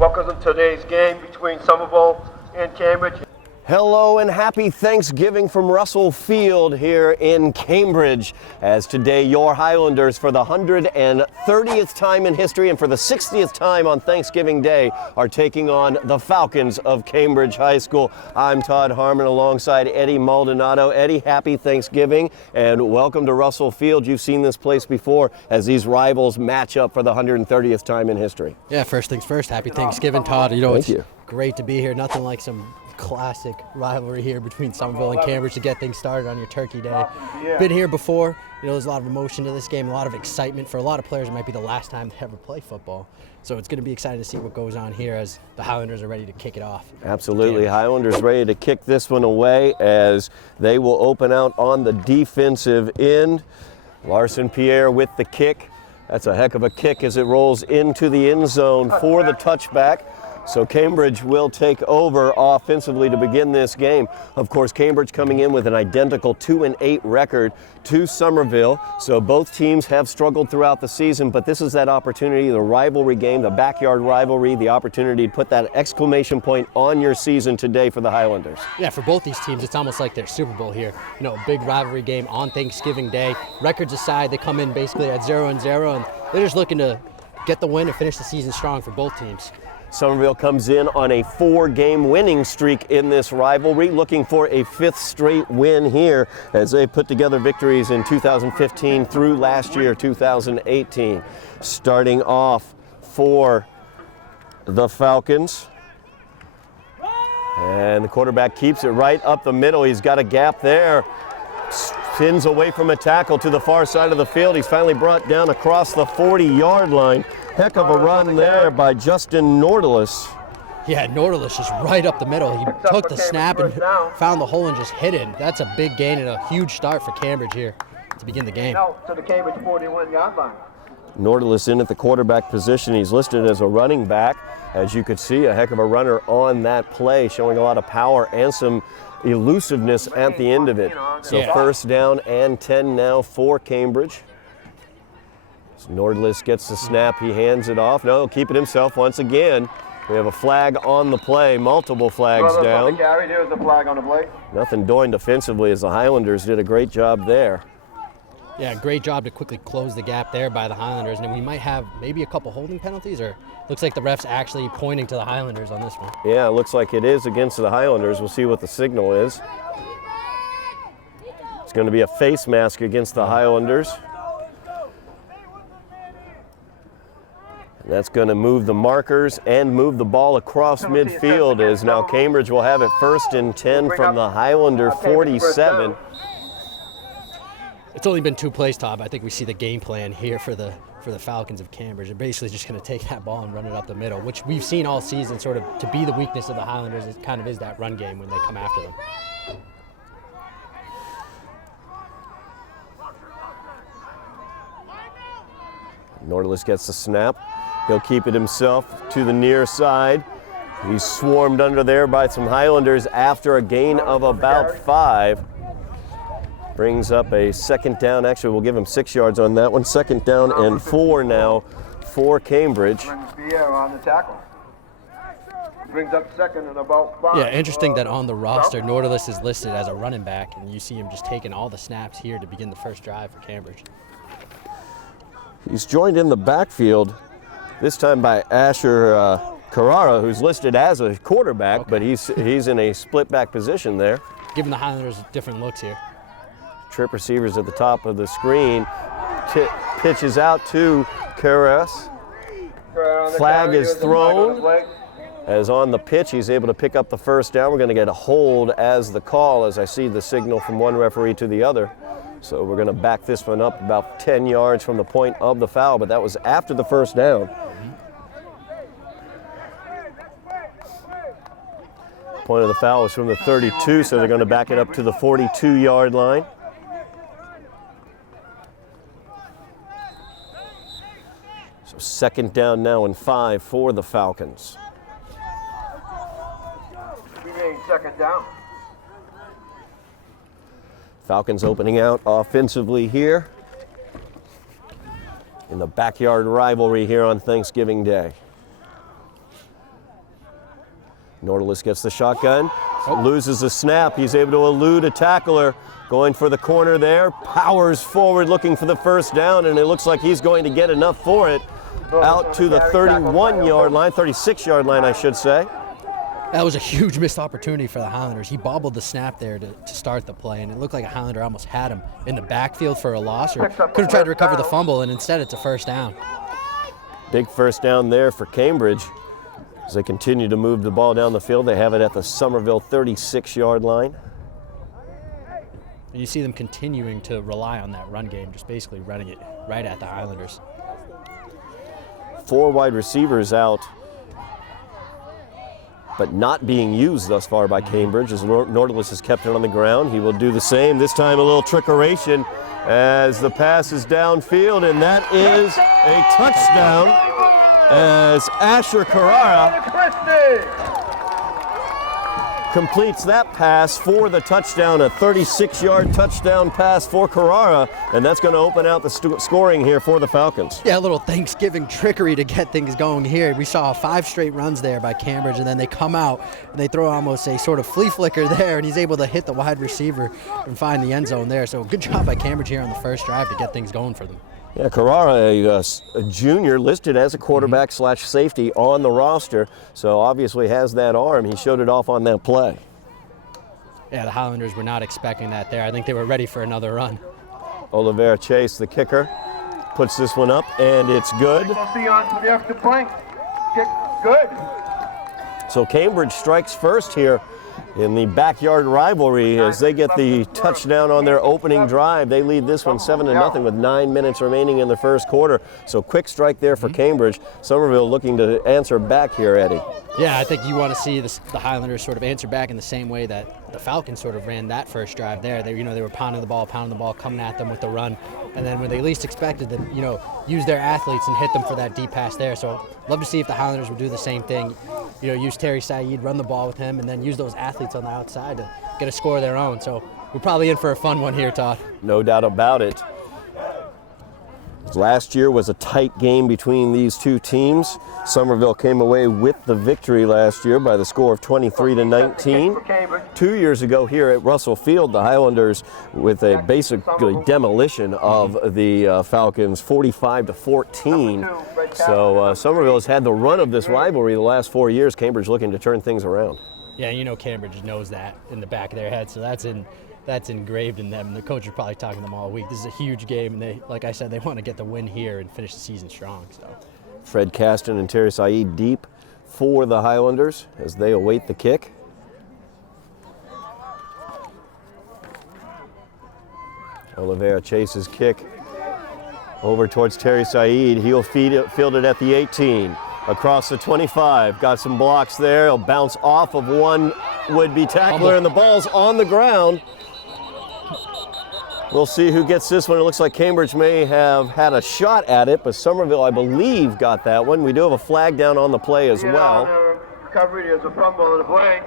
Welcome to today's game between Somerville and Cambridge. Hello and happy Thanksgiving from Russell Field here in Cambridge, as today your Highlanders, for the 130th time in history and for the 60th time on Thanksgiving Day, are taking on the Falcons of Cambridge High School. I'm Todd Harmon alongside Eddy Maldonado. Eddy, happy Thanksgiving and welcome to Russell Field. You've seen this place before as these rivals match up for the 130th time in history. Yeah, first things first, happy Thanksgiving, Todd. Thank you. Great to be here. Nothing like some classic rivalry here between Somerville and Cambridge to get things started on your turkey day. Been here before. There's a lot of emotion to this game, a lot of excitement. For a lot of players, it might be the last time they ever play football. So it's going to be exciting to see what goes on here as the Highlanders are ready to kick it off. Absolutely. Highlanders ready to kick this one away as they will open out on the defensive end. Larson Pierre with the kick. That's a heck of a kick as it rolls into the end zone for the touchback. So Cambridge will take over offensively to begin this game. Of course, Cambridge coming in with an identical 2-8 record to Somerville. So both teams have struggled throughout the season, but this is that opportunity, the rivalry game, the backyard rivalry, the opportunity to put that exclamation point on your season today for the Highlanders. Yeah, for both these teams, it's almost like their Super Bowl here. A big rivalry game on Thanksgiving Day. Records aside, they come in basically at 0-0, and they're just looking to get the win and finish the season strong for both teams. Somerville comes in on a 4-game winning streak in this rivalry, looking for a 5th straight win here as they put together victories in 2015 through last year, 2018. Starting off for the Falcons. And the quarterback keeps it right up the middle. He's got a gap there. Spins away from a tackle to the far side of the field. He's finally brought down across the 40-yard line. Heck of a run there by Justin Nordalis. Yeah, Nordalis just right up the middle. He took the snap and found the hole and just hit it. That's a big gain and a huge start for Cambridge here to begin the game. Now to the Cambridge 41-yard line. Nordalis in at the quarterback position. He's listed as a running back. As you could see, a heck of a runner on that play, showing a lot of power and some elusiveness at the end of it. So first down and 10 now for Cambridge. Nordalis gets the snap, he hands it off. No, he'll keep it himself once again. We have a flag on the play, multiple flags down. There's the flag on the play. Nothing doing defensively as the Highlanders did a great job there. Yeah, great job to quickly close the gap there by the Highlanders. And we might have maybe a couple holding penalties, or looks like the ref's actually pointing to the Highlanders on this one. Yeah, it looks like it is against the Highlanders. We'll see what the signal is. It's going to be a face mask against the Highlanders. That's going to move the markers and move the ball across midfield, as now Cambridge will have it 1st and 10 from the Highlander 47. It's only been 2 plays, Todd. I think we see the game plan here for the Falcons of Cambridge. They're basically just going to take that ball and run it up the middle, which we've seen all season sort of to be the weakness of the Highlanders. It kind of is that run game when they come after them. Nordalis gets the snap. He'll keep it himself to the near side. He's swarmed under there by some Highlanders after a gain of about 5. Brings up a second down. Actually, we'll give him 6 yards on that one. Second down and 4 now for Cambridge. On the tackle. Brings up second and about 5. Yeah, interesting that on the roster, Nordalis is listed as a running back, and you see him just taking all the snaps here to begin the first drive for Cambridge. He's joined in the backfield, this time by Asher Carrara, who's listed as a quarterback, but he's in a split back position there. Giving the Highlanders different looks here. Trip receivers at the top of the screen. Pitches out to Carras. Flag is thrown. As on the pitch, he's able to pick up the first down. We're going to get a hold as the call, as I see the signal from one referee to the other. So we're going to back this one up about 10 yards from the point of the foul, but that was after the first down. Point of the foul is from the 32, so they're going to back it up to the 42-yard line. So second down now and 5 for the Falcons. Second down. Falcons opening out offensively here in the backyard rivalry here on Thanksgiving Day. Nautilus gets the shotgun, loses the snap. He's able to elude a tackler, going for the corner there, powers forward looking for the first down, and it looks like he's going to get enough for it out to the 31-yard line, 36-yard line, I should say. That was a huge missed opportunity for the Highlanders. He bobbled the snap there to start the play, and it looked like a Highlander almost had him in the backfield for a loss, or could have tried to recover the fumble, and instead it's a first down. Big first down there for Cambridge. As they continue to move the ball down the field, they have it at the Somerville 36-yard line. And you see them continuing to rely on that run game, just basically running it right at the Highlanders. 4 wide receivers out, but not being used thus far by Cambridge, as Nautilus has kept it on the ground. He will do the same, this time a little trickeration as the pass is downfield, and that is a touchdown as Asher Carrara completes that pass for the touchdown, a 36-yard touchdown pass for Carrara, and that's going to open out the scoring here for the Falcons. Yeah, a little Thanksgiving trickery to get things going here. We saw 5 straight runs there by Cambridge, and then they come out and they throw almost a sort of flea flicker there, and he's able to hit the wide receiver and find the end zone there. So good job by Cambridge here on the first drive to get things going for them. Yeah, Carrara, a junior listed as a quarterback slash safety on the roster, so obviously has that arm. He showed it off on that play. Yeah, the Highlanders were not expecting that there. I think they were ready for another run. Oliveira Chase, the kicker, puts this one up, and it's good. Good. So Cambridge strikes first here in the backyard rivalry as they get the touchdown on their opening drive. They lead this one 7-0 with 9 minutes remaining in the first quarter. So quick strike there for Cambridge. Somerville looking to answer back here, Eddie. Yeah, I think you want to see the Highlanders sort of answer back in the same way that the Falcons sort of ran that first drive there. They were pounding the ball, coming at them with the run, and then when they least expected them, use their athletes and hit them for that deep pass there. So love to see if the Highlanders would do the same thing. Use Terry Saeed, run the ball with him, and then use those athletes on the outside to get a score of their own. So we're probably in for a fun one here, Todd. No doubt about it. Last year was a tight game between these two teams. Somerville came away with the victory last year by the score of 23-19. 2 years ago here at Russell Field, the Highlanders with a basically demolition of the Falcons, 45-14. So Somerville has had the run of this rivalry the last 4 years. Cambridge looking to turn things around. Yeah, Cambridge knows that in the back of their head, so that's engraved in them. The coach is probably talking to them all week. This is a huge game, and they, like I said, they want to get the win here and finish the season strong. So, Fred Caston and Terry Saeed deep for the Highlanders as they await the kick. Oliveira chases kick over towards Terry Saeed. He'll field it at the 18. Across the 25, got some blocks there. He'll bounce off of one would-be tackler, and the ball's on the ground. We'll see who gets this one. It looks like Cambridge may have had a shot at it, but Somerville, I believe, got that one. We do have a flag down on the play as well. Recovery, there's a fumble on the play.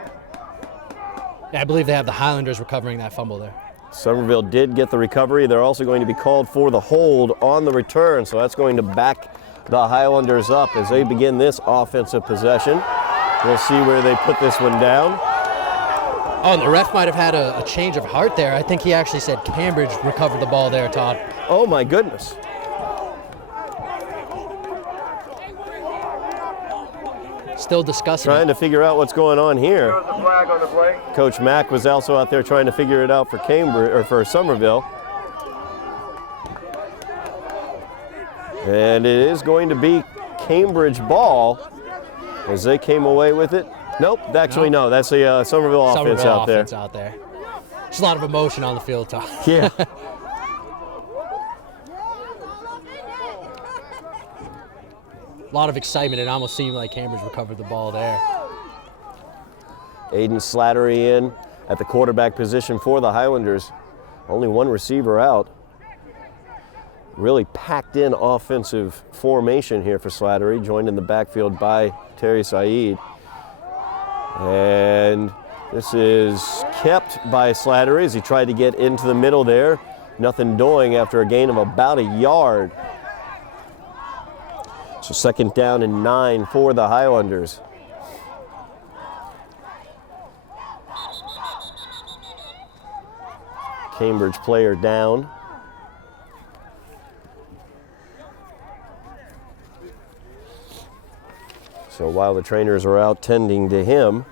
Yeah, I believe they have the Highlanders recovering that fumble there. Somerville did get the recovery. They're also going to be called for the hold on the return, so that's going to back the Highlanders up as they begin this offensive possession. We'll see where they put this one down. Oh, and the ref might have had a change of heart there. I think he actually said Cambridge recovered the ball there, Todd. Oh, my goodness. Still discussing Trying it. to figure out what's going on here. There was a flag on the play. Coach Mack was also out there trying to figure it out for Cambridge, or for Somerville. And it is going to be Cambridge ball as they came away with it. Nope, actually no, that's the Somerville offense out there. There's a lot of emotion on the field, Todd. Yeah. A lot of excitement. It almost seemed like Cambridge recovered the ball there. Aiden Slattery in at the quarterback position for the Highlanders. Only one receiver out. Really packed in offensive formation here for Slattery, joined in the backfield by Terry Saeed. And this is kept by Slattery as he tried to get into the middle there. Nothing doing after a gain of about a yard. So 2nd down and 9 for the Highlanders. Cambridge player down. So while the trainers are out tending to him,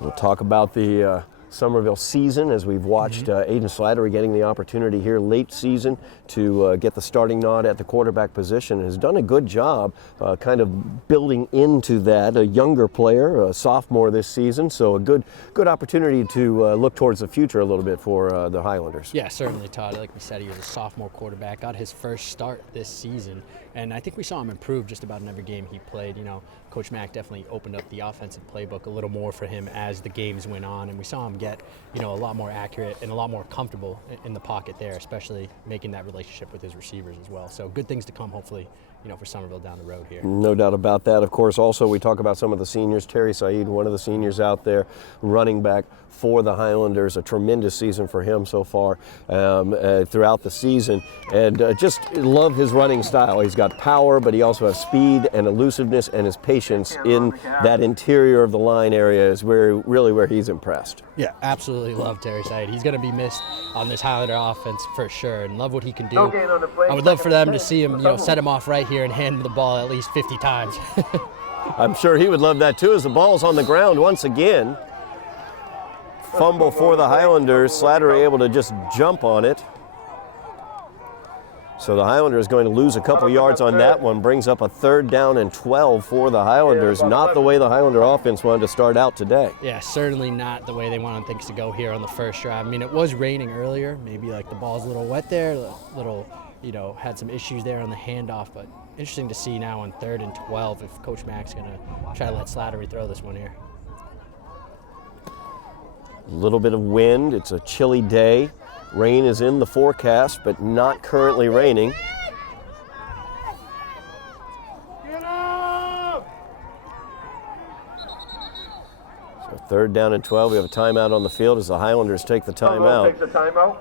we'll talk about the Somerville season as we've watched Aiden Slattery getting the opportunity here late season to get the starting nod at the quarterback position, and has done a good job kind of building into that. A younger player, a sophomore this season, so a good opportunity to look towards the future a little bit for the Highlanders. Yeah, certainly, Todd. Like we said, he was a sophomore quarterback, got his first start this season, and I think we saw him improve just about in every game he played. You know, Coach Mack definitely opened up the offensive playbook a little more for him as the games went on, and we saw him get, you know, a lot more accurate and a lot more comfortable in the pocket there, especially making that relationship with his receivers as well. So good things to come, hopefully, you know, for Somerville down the road here. No doubt about that. Of course, also we talk about some of the seniors. Terry Said, one of the seniors out there, running back for the Highlanders. A tremendous season for him so far throughout the season. And just love his running style. He's got power, but he also has speed and elusiveness, and his patience in that interior of the line area is really where he's impressed. Yeah, absolutely love Terry Said. He's going to be missed on this Highlander offense for sure, and love what he can do. I would love for them to see him, you know, set him off right here and hand him the ball at least 50 times. I'm sure he would love that too, as the ball's on the ground once again. Fumble for the Highlanders. Slattery able to just jump on it. So the Highlanders going to lose a couple yards on that one. Brings up a 3rd down and 12 for the Highlanders. Not the way the Highlander offense wanted to start out today. Yeah, certainly not the way they wanted things to go here on the first drive. I mean, it was raining earlier. Maybe like the ball's a little wet there, you know, had some issues there on the handoff, but interesting to see now on 3rd and 12 if Coach Mack's going to try to let Slattery throw this one here. A little bit of wind. It's a chilly day. Rain is in the forecast, but not currently raining. So 3rd down and 12. We have a timeout on the field as the Highlanders take the timeout. Takes the timeout.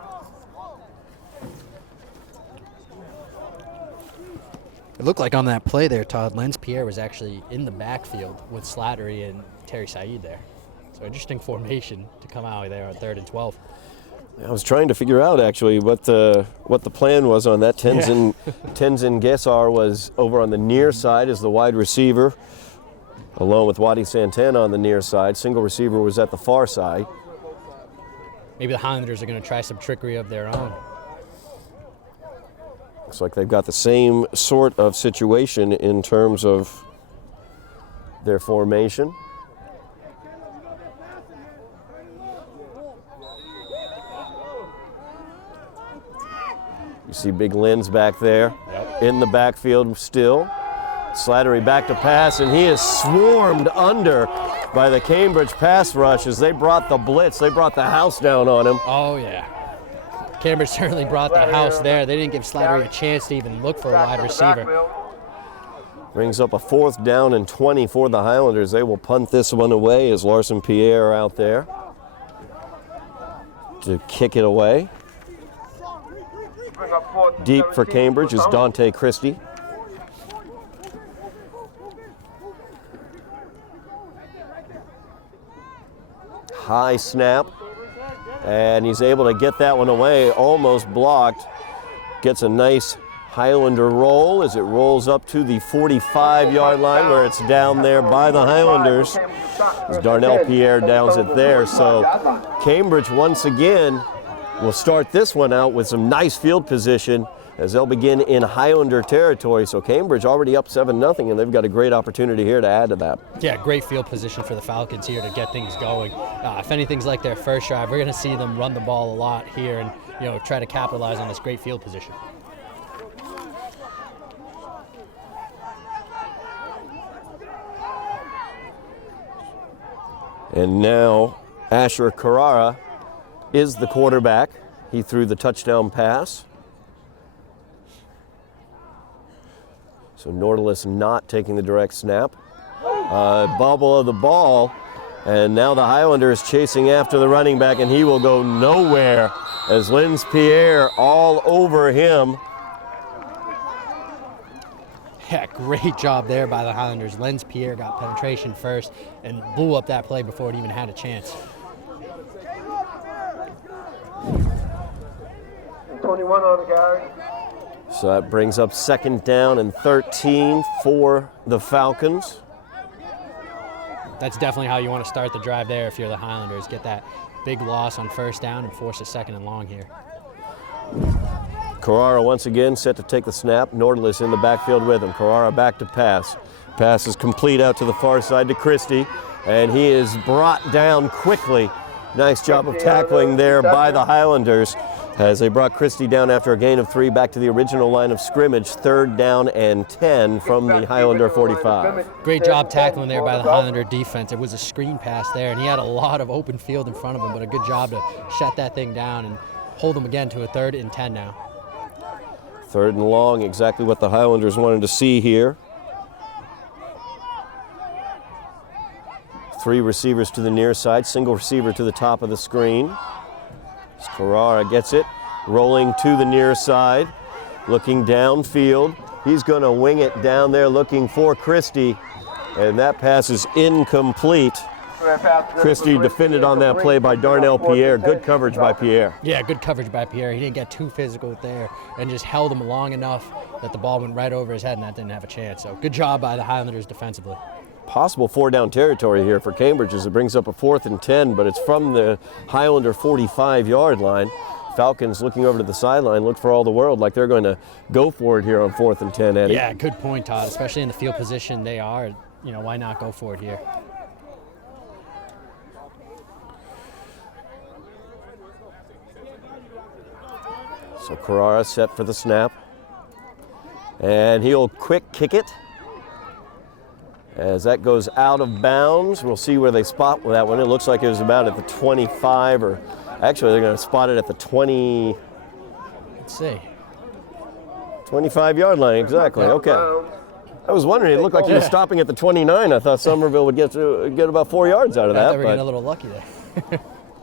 It looked like on that play there, Todd, Lenz Pierre was actually in the backfield with Slattery and Terry Said there. So interesting formation to come out there on 3rd and 12. I was trying to figure out actually what the plan was on that. Tenzin Gesar was over on the near side as the wide receiver, along with Wadi Santana on the near side. Single receiver was at the far side. Maybe the Highlanders are going to try some trickery of their own. Looks like they've got the same sort of situation in terms of their formation. You see Big Lenz back there in the backfield still. Slattery back to pass, and he is swarmed under by the Cambridge pass rush as they brought the blitz. They brought the house down on him. Oh, yeah. Cambridge certainly brought the house there. They didn't give Slattery a chance to even look for a wide receiver. Brings up a 4th down and 20 for the Highlanders. They will punt this one away as Larson Pierre out there to kick it away. Deep for Cambridge is Dante Christie. High snap, and he's able to get that one away, almost blocked. Gets a nice Highlander roll as it rolls up to the 45-yard line where it's down there by the Highlanders. As Darnell Pierre downs it there. So Cambridge once again will start this one out with some nice field position as they'll begin in Highlander territory. So Cambridge already up 7-0, and they've got a great opportunity here to add to that. Yeah, great field position for the Falcons here to get things going. If anything's like their first drive, we're going to see them run the ball a lot here and, you know, try to capitalize on this great field position. And now Asher Carrara is the quarterback. He threw the touchdown pass. So Nautilus not taking the direct snap. Bobble of the ball, and now the Highlanders chasing after the running back, and he will go nowhere as Lenz Pierre all over him. Yeah, great job there by the Highlanders. Lenz Pierre got penetration first and blew up that play before it even had a chance. 21 on the carry. So that brings up 2nd down and 13 for the Falcons. That's definitely how you want to start the drive there if you're the Highlanders. Get that big loss on 1st down and force a 2nd and long here. Carrara once again set to take the snap. Nordlis in the backfield with him. Carrara back to pass. Pass is complete out to the far side to Christie, and he is brought down quickly. Nice job of tackling there by the Highlanders as they brought Christie down after a gain of 3 back to the original line of scrimmage. 3rd down and 10 from the Highlander 45. Great job tackling there by the Highlander defense. It was a screen pass there, and he had a lot of open field in front of him, but a good job to shut that thing down and hold them again to a 3rd and 10 now. 3rd and long, exactly what the Highlanders wanted to see here. 3 receivers to the near side, single receiver to the top of the screen. As Carrara gets it, rolling to the near side, looking downfield. He's going to wing it down there looking for Christie, and that pass is incomplete. Christie defended on that play by Darnell Pierre. Good coverage by Pierre. Yeah, good coverage by Pierre. He didn't get too physical there and just held him long enough that the ball went right over his head and that didn't have a chance. So good job by the Highlanders defensively. Possible 4-down territory here for Cambridge as it brings up a 4th and 10, but it's from the Highlander 45-yard line. Falcons looking over to the sideline look for all the world like they're going to go for it here on 4th and 10, Eddie. Yeah, good point, Todd. Especially in the field position they are. You know, why not go for it here? So Carrara set for the snap. And he'll quick kick it. As that goes out of bounds, we'll see where they spot that one. It looks like it was about at the 25, or actually they're going to spot it at the 20. Let's see. 25-yard line, exactly. Okay. I was wondering, it looked like he was stopping at the 29. I thought Somerville would get about 4 yards out of that. They were getting a little lucky there.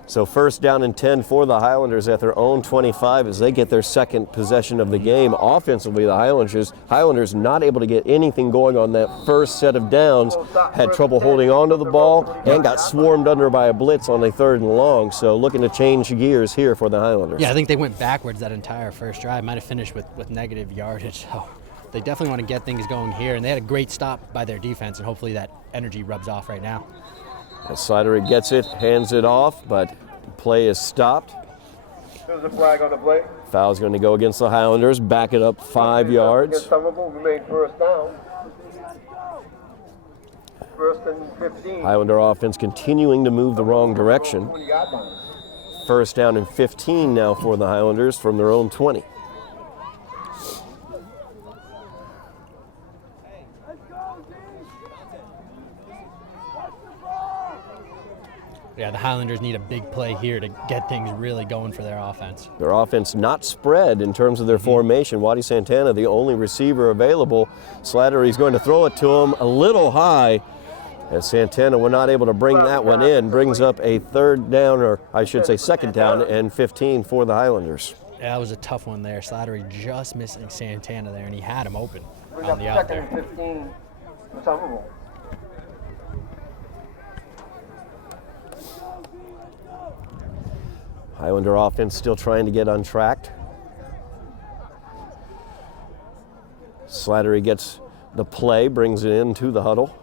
So 1st down and 10 for the Highlanders at their own 25 as they get their 2nd possession of the game. Offensively, the Highlanders not able to get anything going on that first set of downs. Had trouble holding on to the ball and got swarmed under by a blitz on a 3rd and long. So looking to change gears here for the Highlanders. Yeah, I think they went backwards that entire first drive. Might have finished with negative yardage. So they definitely want to get things going here. And they had a great stop by their defense, and hopefully that energy rubs off right now. Slidery gets it, hands it off, but play is stopped. There's a flag on the play. Foul's going to go against the Highlanders, back it up 5 yards. Somerville remain 1st down. 1st and 15. Highlander offense continuing to move the wrong direction. 1st down and 15 now for the Highlanders from their own 20. Yeah, the Highlanders need a big play here to get things really going for their offense. Their offense not spread in terms of their formation. Waddy Santana, the only receiver available. Slattery's going to throw it to him a little high as Santana were not able to bring that one in. Brings up a 3rd down, or I should say 2nd down and 15 for the Highlanders. Yeah, that was a tough one there. Slattery just missing Santana there, and he had him open on the out there. 2nd and 15 for Somerville. Highlander offense still trying to get untracked. Slattery gets the play, brings it into the huddle.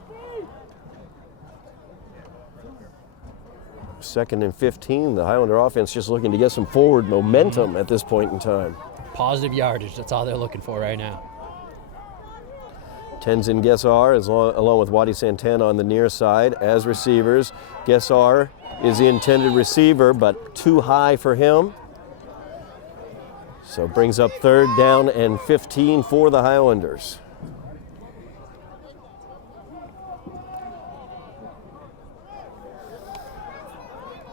2nd and 15. The Highlander offense just looking to get some forward momentum at this point in time. Positive yardage, that's all they're looking for right now. Tenzin Gessar along with Waddy Santana on the near side as receivers. Gessar is the intended receiver, but too high for him. So brings up 3rd down and 15 for the Highlanders.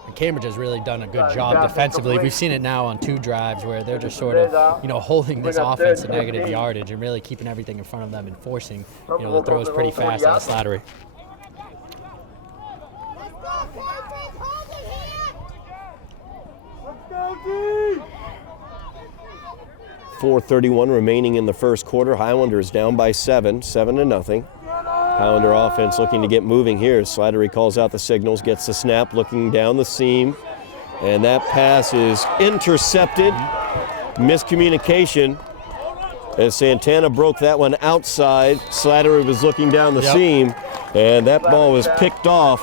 And Cambridge has really done a good job defensively. We've seen it now on 2 drives where they're just sort of, holding this offense to negative yardage and really keeping everything in front of them and forcing, the throws pretty fast out of Slattery. 4:31 remaining in the first quarter. Highlanders down by 7-0. Highlander offense looking to get moving here. Slattery calls out the signals, gets the snap, looking down the seam, and that pass is intercepted miscommunication as Santana broke that one outside. Slattery was looking down the seam, and that ball was picked off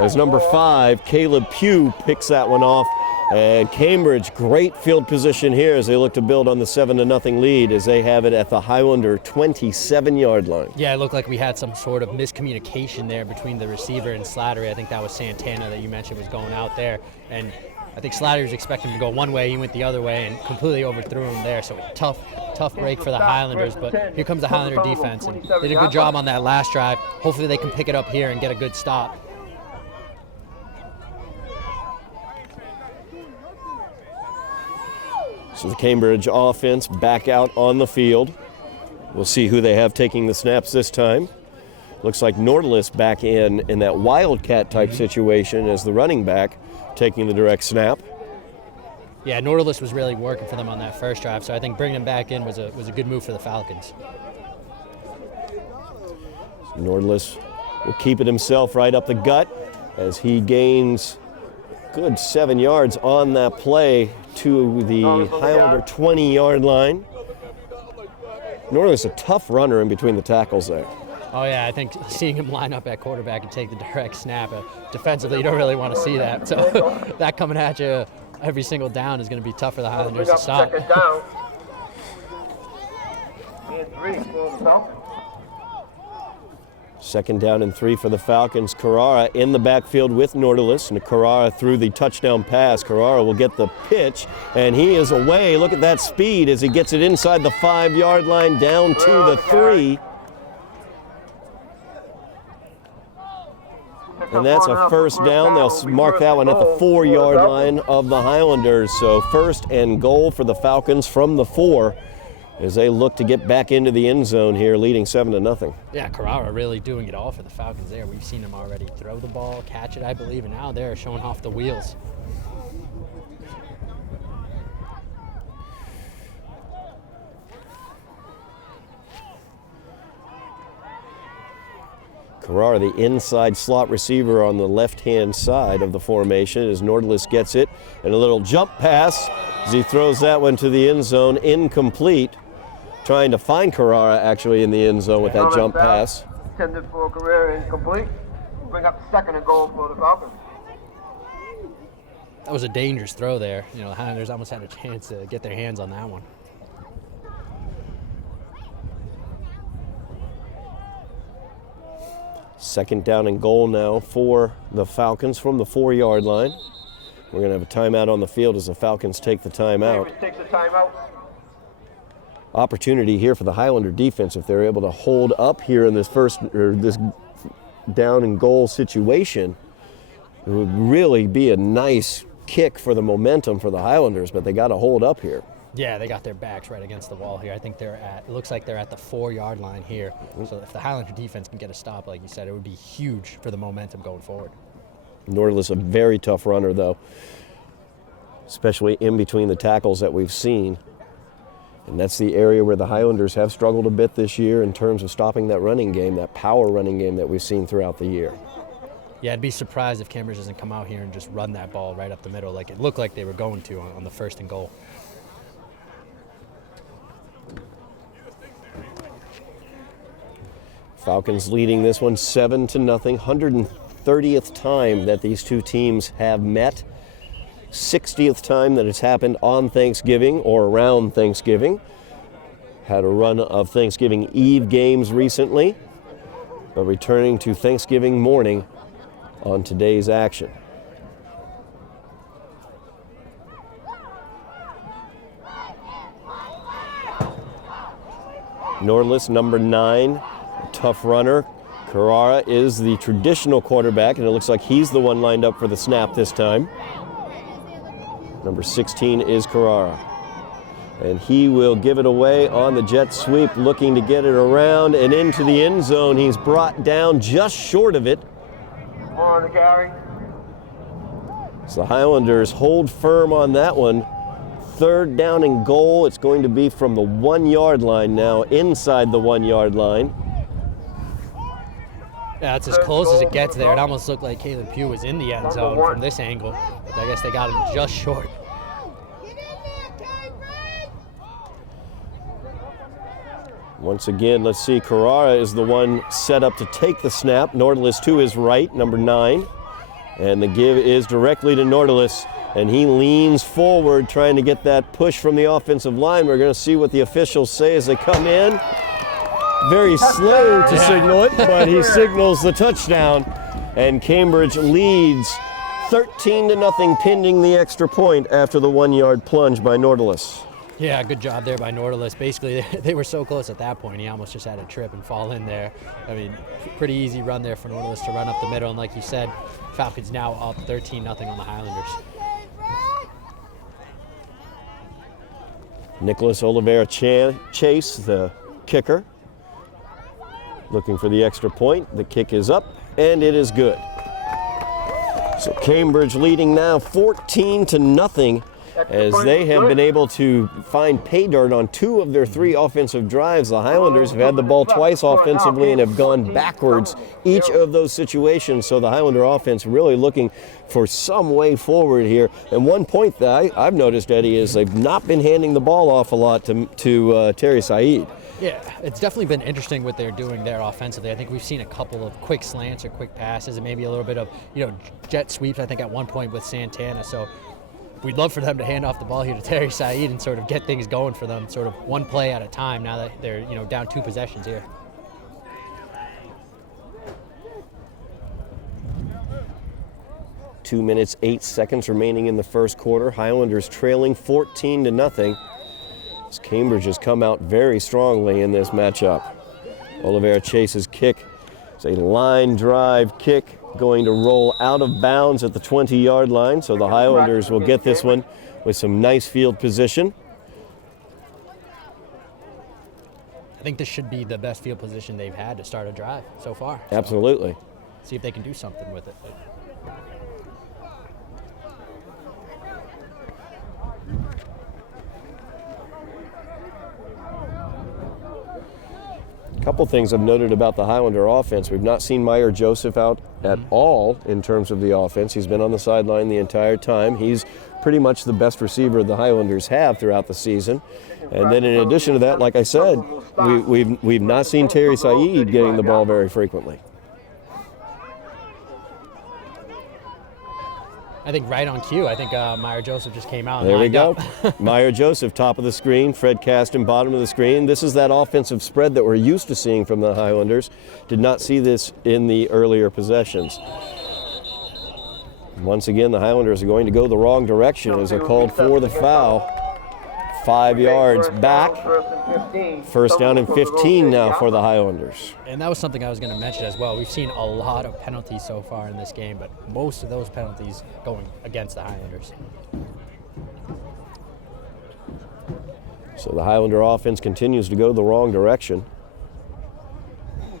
as number 5, Caleb Pugh, picks that one off. And Cambridge, great field position here as they look to build on the 7-0 lead as they have it at the Highlander 27-yard line. Yeah, it looked like we had some sort of miscommunication there between the receiver and Slattery. I think that was Santana that you mentioned was going out there. And I think Slattery was expecting him to go one way, he went the other way and completely overthrew him there. So tough break for the Highlanders, but here comes the Highlander defense. And they did a good job on that last drive. Hopefully they can pick it up here and get a good stop. So the Cambridge offense back out on the field. We'll see who they have taking the snaps this time. Looks like Nautilus back in that Wildcat type situation as the running back taking the direct snap. Yeah, Nautilus was really working for them on that first drive, so I think bringing him back in was a good move for the Falcons. Nautilus will keep it himself right up the gut as he gains good 7 yards on that play to the Highlander 20-yard line. Nautilus a tough runner in between the tackles there. Oh yeah, I think seeing him line up at quarterback and take the direct snap, defensively you don't really want to see that. So that coming at you every single down is going to be tough for the Highlanders to stop. Second down. And 3 for the Falcons. Second down and 3 for the Falcons. Carrara in the backfield with Nautilus, and Carrara threw the touchdown pass. Carrara will get the pitch, and he is away. Look at that speed as he gets it inside the 5-yard line down to the 3. And that's a first down. They'll mark that one at the 4-yard line of the Highlanders. So first and goal for the Falcons from the 4 as they look to get back into the end zone here, leading 7-0. Yeah, Carrara really doing it all for the Falcons there. We've seen him already throw the ball, catch it, I believe, and now they're showing off the wheels. Carrara, the inside slot receiver on the left-hand side of the formation as Nautilus gets it. And a little jump pass as he throws that one to the end zone, incomplete. Trying to find Carrara actually in the end zone with that jump pass. Intended for a career, incomplete. Bring up second and goal for the Falcons. That was a dangerous throw there. You know, the Highlanders almost had a chance to get their hands on that one. Second down and goal now for the Falcons from the 4-yard line. We're going to have a timeout on the field as the Falcons take the timeout. Takes the timeout. Opportunity here for the Highlander defense if they're able to hold up here in this this down and goal situation. It would really be a nice kick for the momentum for the Highlanders, but they got to hold up here. Yeah, they got their backs right against the wall here. I think it looks like they're at the 4-yard line here. So if the Highlander defense can get a stop, like you said, it would be huge for the momentum going forward. Nautilus a very tough runner though, especially in between the tackles that we've seen. And that's the area where the Highlanders have struggled a bit this year in terms of stopping that running game, that power running game that we've seen throughout the year. Yeah, I'd be surprised if Cambridge doesn't come out here and just run that ball right up the middle like it looked like they were going to on the first and goal. Falcons leading this one 7-0, 130th time that these two teams have met. 60th time that it's happened on Thanksgiving or around Thanksgiving. Had a run of Thanksgiving Eve games recently, but returning to Thanksgiving morning on today's action. Nautilus, number 9, tough runner. Carrara is the traditional quarterback, and it looks like he's the one lined up for the snap this time. Number 16 is Carrara. And he will give it away on the jet sweep, looking to get it around and into the end zone. He's brought down just short of it. On the carry. So the Highlanders hold firm on that one. Third down and goal. It's going to be from the 1-yard line now, inside the 1-yard line. Yeah, it's as close as it gets there. It almost looked like Caleb Pugh was in the end zone from this angle. But I guess they got him just short. Once again, let's see, Carrara is the one set up to take the snap. Nordalis to his right, number 9. And the give is directly to Nordalis, and he leans forward trying to get that push from the offensive line. We're going to see what the officials say as they come in. Very slow to signal it, but he signals the touchdown, and Cambridge leads 13-0 pending the extra point after the 1-yard plunge by Nordalis. Yeah, good job there by Nordalis. Basically, they were so close at that point, he almost just had to trip and fall in there. I mean, pretty easy run there for Nordalis to run up the middle, and like you said, Falcons now up 13-0 on the Highlanders. Nicholas Oliveira Chase, the kicker, looking for the extra point. The kick is up, and it is good. So Cambridge leading now 14-0 as they have been able to find pay dirt on 2 of their 3 offensive drives. The Highlanders have had the ball twice offensively and have gone backwards each of those situations. So the Highlander offense really looking for some way forward here. And one point that I've noticed, Eddie, is they've not been handing the ball off a lot to Terry Said. Yeah, it's definitely been interesting what they're doing there offensively. I think we've seen a couple of quick slants or quick passes and maybe a little bit of, jet sweeps, I think, at one point with Santana. So we'd love for them to hand off the ball here to Terry Said and sort of get things going for them, sort of one play at a time now that they're, down 2 possessions here. Two minutes, 8 seconds remaining in the first quarter. Highlanders trailing 14-0. As Cambridge has come out very strongly in this matchup. Oliveira Chase's kick is a line drive kick going to roll out of bounds at the 20-yard line. So the Highlanders will get this one with some nice field position. I think this should be the best field position they've had to start a drive so far. Absolutely. See if they can do something with it. A couple things I've noted about the Highlander offense. We've not seen Meyer Joseph out at all in terms of the offense. He's been on the sideline the entire time. He's pretty much the best receiver the Highlanders have throughout the season. And then in addition to that, like I said, we've not seen Terry Said getting the ball very frequently. I think right on cue. I think Meyer Joseph just came out and there we lined go. up. Meyer Joseph, top of the screen. Fred Caston, bottom of the screen. This is that offensive spread that we're used to seeing from the Highlanders. Did not see this in the earlier possessions. Once again, the Highlanders are going to go the wrong direction as they're called for the foul. 5 yards back. First down and 15 now for the Highlanders. And that was something I was going to mention as well. We've seen a lot of penalties so far in this game, but most of those penalties going against the Highlanders. So the Highlander offense continues to go the wrong direction.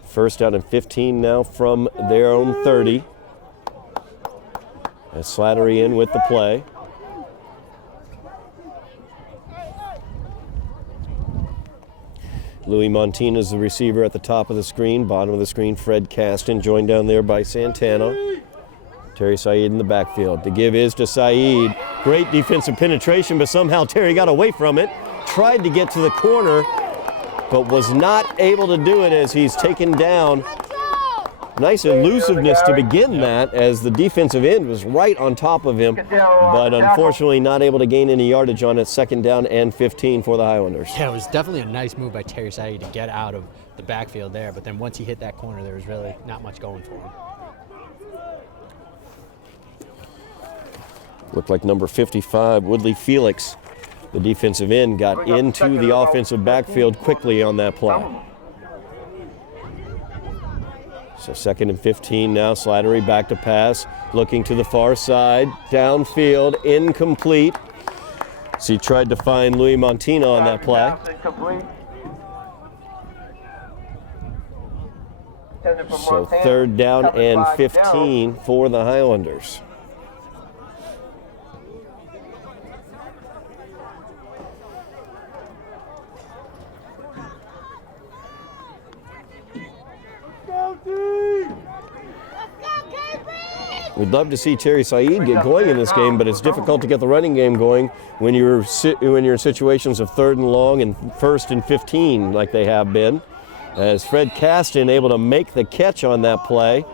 First down and 15 now from their own 30. As Slattery in with the play. Louis Montina's the receiver at the top of the screen. Bottom of the screen, Fred Caston, joined down there by Santana. Terry Said in the backfield. The give is to Said. Great defensive penetration, but somehow Terry got away from it. Tried to get to the corner, but was not able to do it as he's taken down. Nice elusiveness to begin that as the defensive end was right on top of him, but unfortunately not able to gain any yardage on it. Second down and 15 for the Highlanders. Yeah, it was definitely a nice move by Terry Said to get out of the backfield there, but then once he hit that corner, there was really not much going for him. Looked like number 55, Woodley Felix, the defensive end, got into the offensive backfield quickly on that play. So second and 15 now, Slattery back to pass, looking to the far side, downfield, incomplete. So he tried to find Louis Montina on that play. So third down and 15 for the Highlanders. We'd love to see Terry Saeed get going in this game, but it's difficult to get the running game going when you're in situations of 3rd and long and 1st and 15 like they have been. As Fred Caston able to make the catch on that play,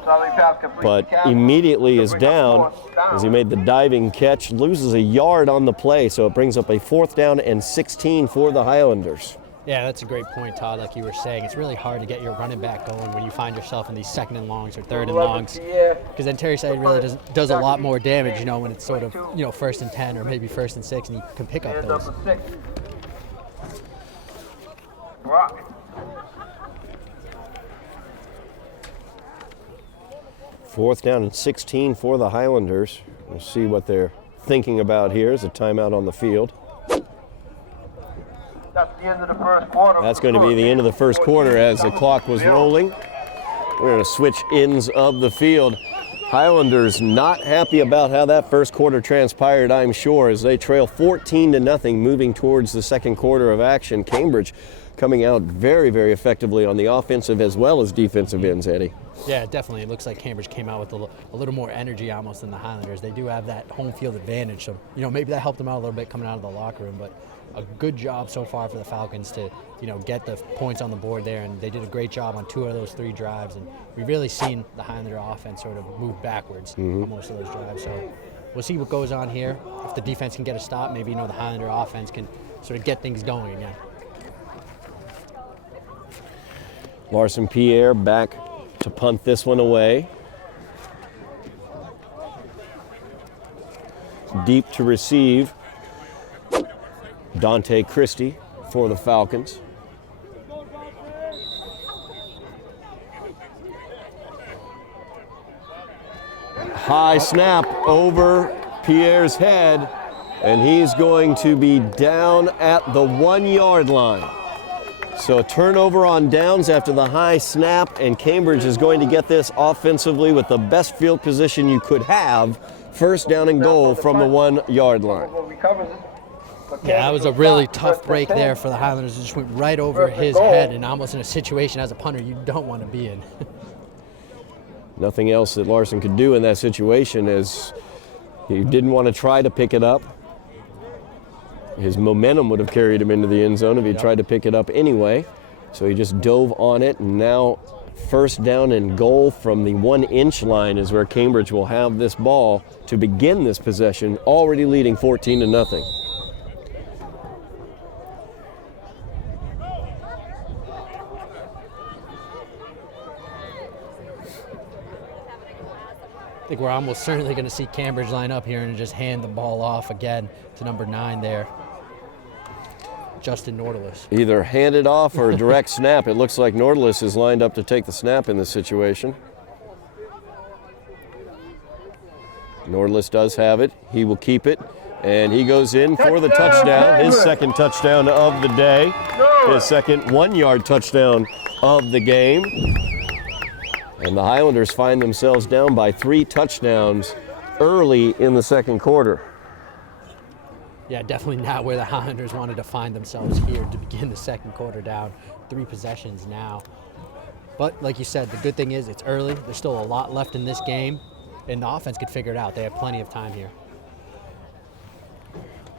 but immediately is down as he made the diving catch, loses a yard on the play, so it brings up a 4th down and 16 for the Highlanders. Yeah, that's a great point, Todd. Like you were saying, it's really hard to get your running back going when you find yourself in these 2nd and longs or 3rd and longs, because then Terry Saeed really does a lot more damage, when it's sort of 1st and 10 or maybe 1st and 6, and he can pick up those. Fourth down and 16 for the Highlanders. We'll see what they're thinking about here as a timeout on the field. That's the end of the first quarter. That's going to be the end of the first quarter as the clock was rolling. We're going to switch ends of the field. Highlanders not happy about how that first quarter transpired, I'm sure, as they trail 14-0 moving towards the second quarter of action. Cambridge coming out very, very effectively on the offensive as well as defensive ends, Eddie. Yeah, definitely. It looks like Cambridge came out with a little more energy almost than the Highlanders. They do have that home field advantage, so maybe that helped them out a little bit coming out of the locker room, but a good job so far for the Falcons to get the points on the board there, and they did a great job on 2 of those 3 drives, and we've really seen the Highlander offense sort of move backwards on most of those drives. So we'll see what goes on here. If the defense can get a stop, maybe the Highlander offense can sort of get things going again. Larson Pierre back to punt this one away. Deep to receive. Dante Christie for the Falcons. High snap over Pierre's head, and he's going to be down at the 1-yard line. So a turnover on downs after the high snap, and Cambridge is going to get this offensively with the best field position you could have. First down and goal from the 1-yard line. Yeah, that was a really tough break there for the Highlanders. It just went right over his head, and almost in a situation as a punter you don't want to be in. Nothing else that Larson could do in that situation, as he didn't want to try to pick it up. His momentum would have carried him into the end zone if he tried to pick it up anyway. So he just dove on it, and now first down and goal from the 1-inch line is where Cambridge will have this ball to begin this possession, already leading 14-0. I think we're almost certainly going to see Cambridge line up here and just hand the ball off again to number 9 there, Justin Nordalis. Either hand it off or a direct snap. It looks like Nordalis is lined up to take the snap in this situation. Nordalis does have it. He will keep it, and he goes in for the touchdown, his second touchdown of the day, his second 1-yard touchdown of the game. And the Highlanders find themselves down by 3 touchdowns early in the second quarter. Yeah, definitely not where the Highlanders wanted to find themselves here to begin the second quarter, down 3 possessions now. But like you said, the good thing is it's early. There's still a lot left in this game, and the offense could figure it out. They have plenty of time here.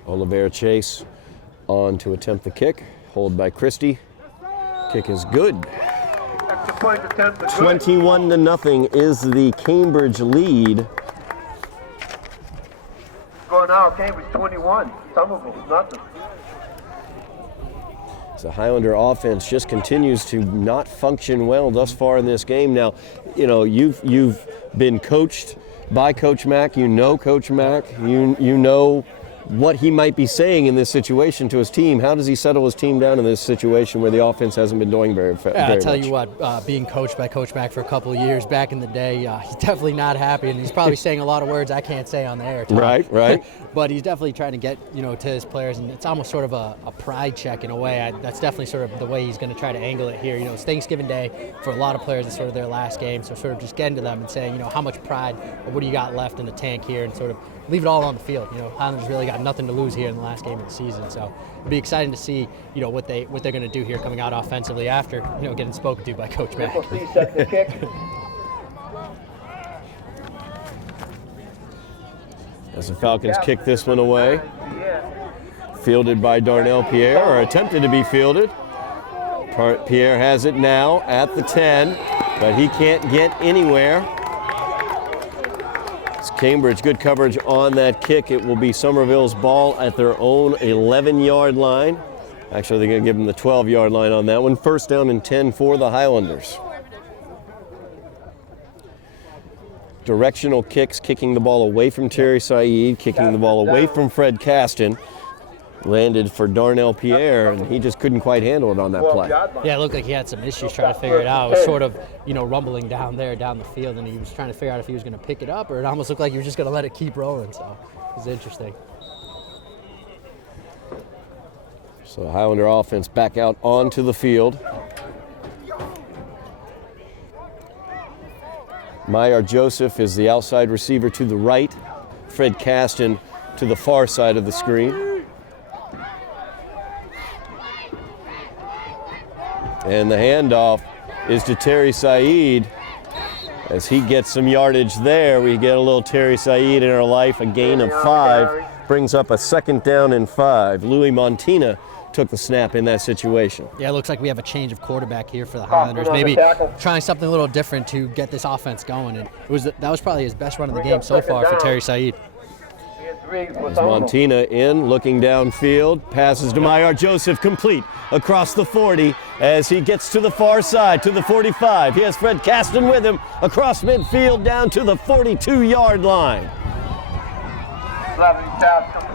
Oliver Chase on to attempt the kick. Hold by Christie. Kick is good. 21-0 is the Cambridge lead. Going now, Cambridge 21, Somerville nothing. The Highlander offense just continues to not function well thus far in this game. Now, you've been coached by Coach Mack. You know Coach Mack. You know what he might be saying in this situation to his team. How does he settle his team down in this situation where the offense hasn't been doing very much? I'll tell you what, being coached by Coach Mack for a couple of years back in the day, he's definitely not happy, and he's probably saying a lot of words I can't say on the air. Tom. Right. But he's definitely trying to get, to his players, and it's almost sort of a pride check in a way. That's definitely sort of the way he's going to try to angle it here. It's Thanksgiving Day for a lot of players. It's sort of their last game, so sort of just getting to them and saying, how much pride or what do you got left in the tank here, and sort of leave it all on the field. Highlanders really got nothing to lose here in the last game of the season, so it'll be exciting to see, what they're going to do here coming out offensively after, getting spoken to by Coach Mack. As the Falcons kick this one away. Fielded by Darnell Pierre, or attempted to be fielded. Pierre has it now at the 10, but he can't get anywhere. It's Cambridge, good coverage on that kick. It will be Somerville's ball at their own 11-yard line. Actually, they're going to give them the 12-yard line on that one. First down and 10 for the Highlanders. Directional kicks, kicking the ball away from Terry Said, kicking the ball away from Fred Caston. Landed for Darnell Pierre, and he just couldn't quite handle it on that play. Yeah, it looked like he had some issues trying to figure it out. It was sort of, rumbling down the field, and he was trying to figure out if he was going to pick it up, or it almost looked like he was just going to let it keep rolling, so it was interesting. So Highlander offense back out onto the field. Meyer Joseph is the outside receiver to the right. Fred Caston to the far side of the screen. And the handoff is to Terry Said. As he gets some yardage there, we get a little Terry Said in our life, a gain of 5, brings up a second down and 5. Louis Montina took the snap in that situation. Yeah, it looks like we have a change of quarterback here for the Highlanders. Maybe trying something a little different to get this offense going. And that was probably his best run of the game so far for Terry Said. As Montina in, looking downfield, passes to Meyer Joseph, complete across the 40 as he gets to the far side, to the 45. He has Fred Caston with him across midfield down to the 42-yard line.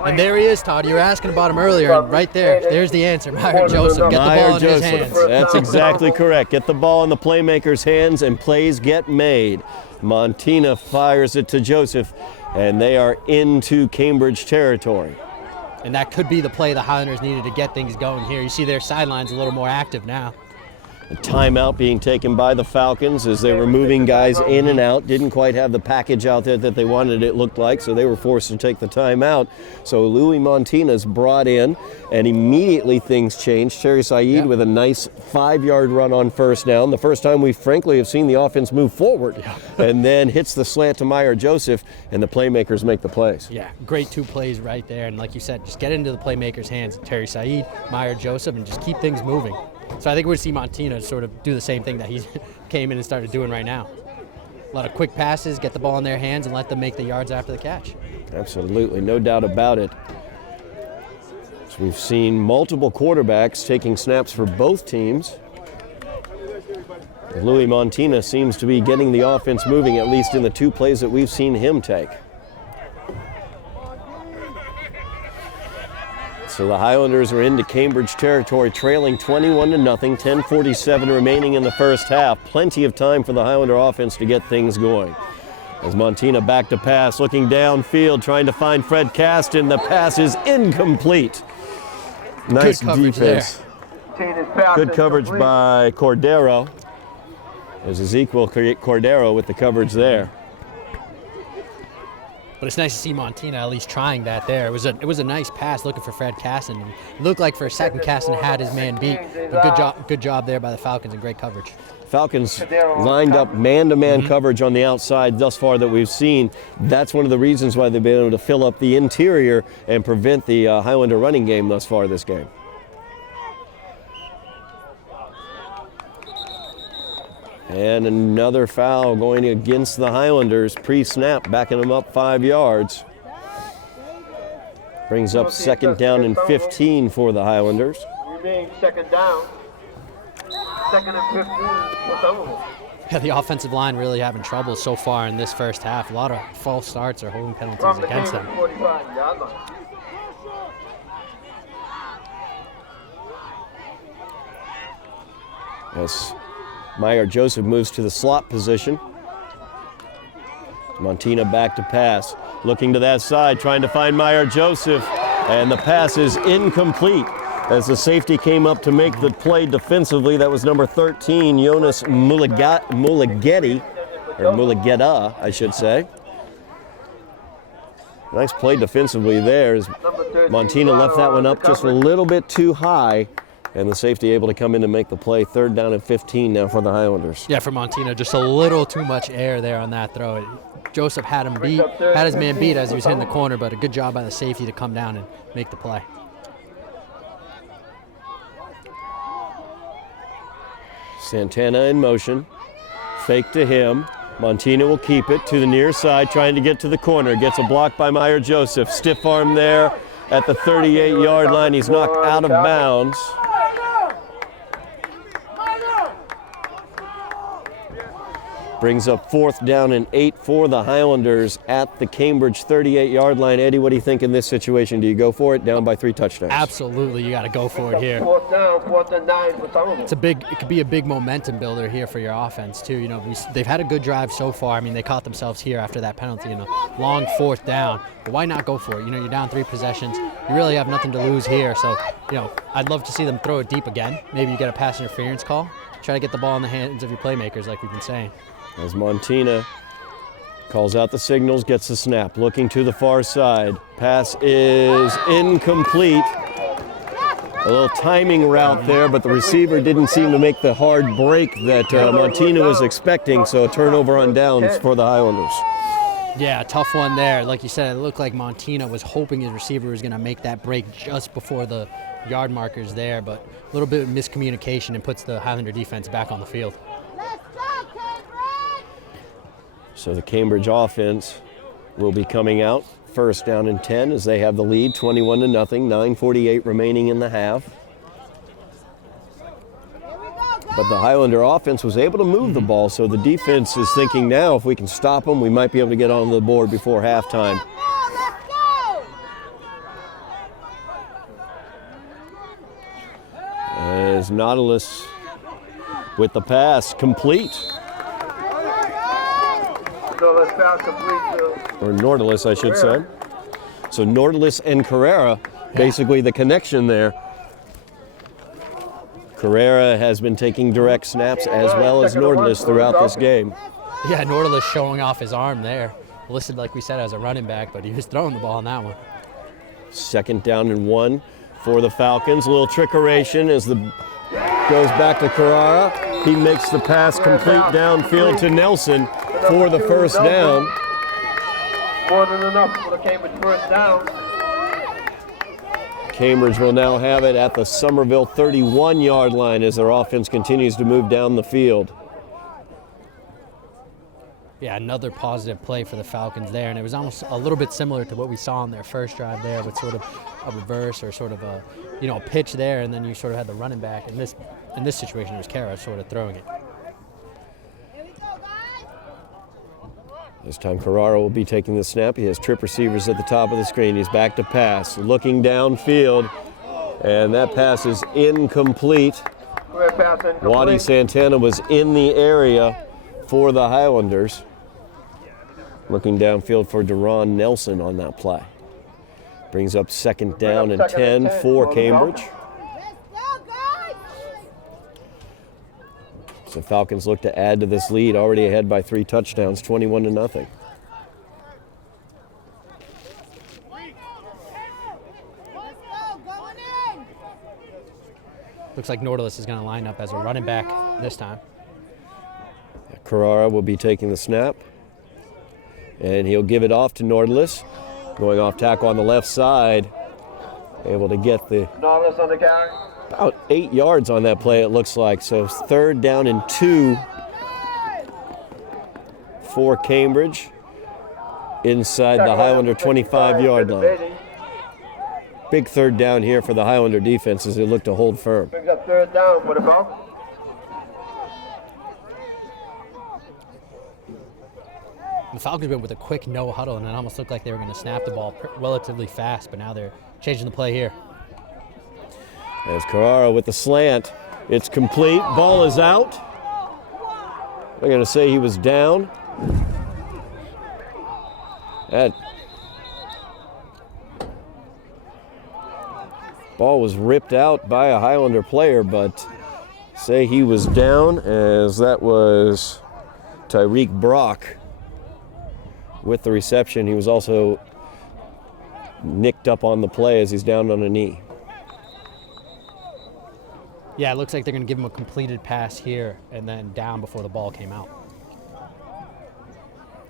And there he is, Todd. You were asking about him earlier, and right there's the answer. Meyer Joseph, get the ball in his hands. That's exactly correct. Get the ball in the playmaker's hands and plays get made. Montina fires it to Joseph, and they are into Cambridge territory. And that could be the play the Highlanders needed to get things going here. You see their sidelines a little more active now. A timeout being taken by the Falcons as they were moving guys in and out. Didn't quite have the package out there that they wanted, it looked like, so they were forced to take the timeout. So Louis Montina's brought in, and immediately things changed. Terry Said with a nice 5-yard run on first down. The first time we frankly have seen the offense move forward. And then hits the slant to Meyer Joseph, and the playmakers make the plays. Yeah, great 2 plays right there. And like you said, just get into the playmakers' hands. Terry Said, Meyer Joseph, and just keep things moving. So I think we'll see Montina sort of do the same thing that he came in and started doing right now. A lot of quick passes, get the ball in their hands, and let them make the yards after the catch. Absolutely, no doubt about it. So we've seen multiple quarterbacks taking snaps for both teams. Louis Montina seems to be getting the offense moving, at least in the 2 plays that we've seen him take. So the Highlanders are into Cambridge territory, trailing 21-0, 10:47 remaining in the first half. Plenty of time for the Highlander offense to get things going. As Montina back to pass, looking downfield, trying to find Fred Caston. The pass is incomplete. Nice defense. Good coverage by Cordero. There's Ezekiel Cordero with the coverage there. But it's nice to see Montina at least trying that there. It was a nice pass looking for Fred Caston. It looked like for a second Caston had his man beat. But good job there by the Falcons and great coverage. Falcons lined up man-to-man coverage on the outside thus far that we've seen. That's one of the reasons why they've been able to fill up the interior and prevent the Highlander running game thus far this game. And another foul going against the Highlanders. Pre-snap, backing them up 5 yards. Brings up second down and 15 for the Highlanders. Remain second down. Second and 15 for Somerville. Yeah, the offensive line really having trouble so far in this first half. A lot of false starts or holding penalties against them. 45-yard line. Yes. Meyer Joseph moves to the slot position. Montina back to pass. Looking to that side, trying to find Meyer Joseph. And the pass is incomplete. As the safety came up to make the play defensively, that was number 13, Jonas Mulageti, or Mulageta, I should say. Nice play defensively there as Montina left that one up just a little bit too high. And the safety able to come in and make the play. Third down and 15 now for the Highlanders. Yeah, for Montina, just a little too much air there on that throw. Joseph had his man beat as he was hitting the corner, but a good job by the safety to come down and make the play. Santana in motion, fake to him. Montina will keep it to the near side, trying to get to the corner. Gets a block by Meyer Joseph. Stiff arm there at the 38-yard line. He's knocked out of bounds. Brings up 4th down and 8 for the Highlanders at the Cambridge 38-yard line. Eddie, what do you think in this situation? Do you go for it? Down by 3 touchdowns. Absolutely, you got to go for it here. 4th down, 4th and 9 for Somerville. It could be a big momentum builder here for your offense too. You know, they've had a good drive so far. I mean, they caught themselves here after that penalty in a long 4th down. But why not go for it? You know, you're down 3 possessions. You really have nothing to lose here. So, you know, I'd love to see them throw it deep again. Maybe you get a pass interference call. Try to get the ball in the hands of your playmakers, like we've been saying. As Montina calls out the signals, gets the snap, looking to the far side. Pass is incomplete. A little timing route there, but the receiver didn't seem to make the hard break that Montina was expecting, so a turnover on downs for the Highlanders. Yeah, tough one there. Like you said, it looked like Montina was hoping his receiver was going to make that break just before the yard markers there, but a little bit of miscommunication and puts the Highlander defense back on the field. So the Cambridge offense will be coming out. 1st down and 10 as they have the lead, 21-0, 9:48 remaining in the half. But the Highlander offense was able to move the ball, so the defense is thinking now if we can stop them, we might be able to get on the board before halftime. As Nautilus with the pass complete. Or Nautilus, I should say. So Nautilus and Carrera, basically the connection there. Carrera has been taking direct snaps as well as Nautilus throughout this game. Yeah, Nautilus showing off his arm there. Listed, like we said, as a running back, but he was throwing the ball on that one. 2nd down and 1 for the Falcons. A little trickeration as the goes back to Carrera. He makes the pass complete downfield to Nelson for the 1st down. More than enough for the Cambridge 1st down. Cambridge will now have it at the Somerville 31-yard line as their offense continues to move down the field. Yeah, another positive play for the Falcons there, and it was almost a little bit similar to what we saw on their first drive there, with sort of a reverse or sort of a, you know, pitch there, and then you sort of had the running back. In this situation, it was Kara sort of throwing it. This time Carrara will be taking the snap. He has trip receivers at the top of the screen. He's back to pass, looking downfield, and that pass is incomplete. Waddy Santana was in the area for the Highlanders. Looking downfield for Deron Nelson on that play. Brings up 2nd down and 10 for Cambridge. So Falcons look to add to this lead, already ahead by 3 touchdowns, 21-0. Looks like Nautilus is going to line up as a running back this time. Carrara will be taking the snap, and he'll give it off to Nautilus. Going off tackle on the left side, able to get the Nautilus on the carry. About 8 yards on that play, it looks like. So 3rd down and 2 for Cambridge inside the Highlander 25-yard line. Big 3rd down here for the Highlander defense as they look to hold firm. Brings up 3rd down for the Falcons. The Falcons went with a quick no huddle, and it almost looked like they were going to snap the ball relatively fast, but now they're changing the play here. As Carrara with the slant, it's complete, ball is out. They're going to say he was down. That ball was ripped out by a Highlander player, but say he was down, as that was Tyreek Brock with the reception. He was also nicked up on the play as he's down on a knee. Yeah, it looks like they're going to give him a completed pass here and then down before the ball came out.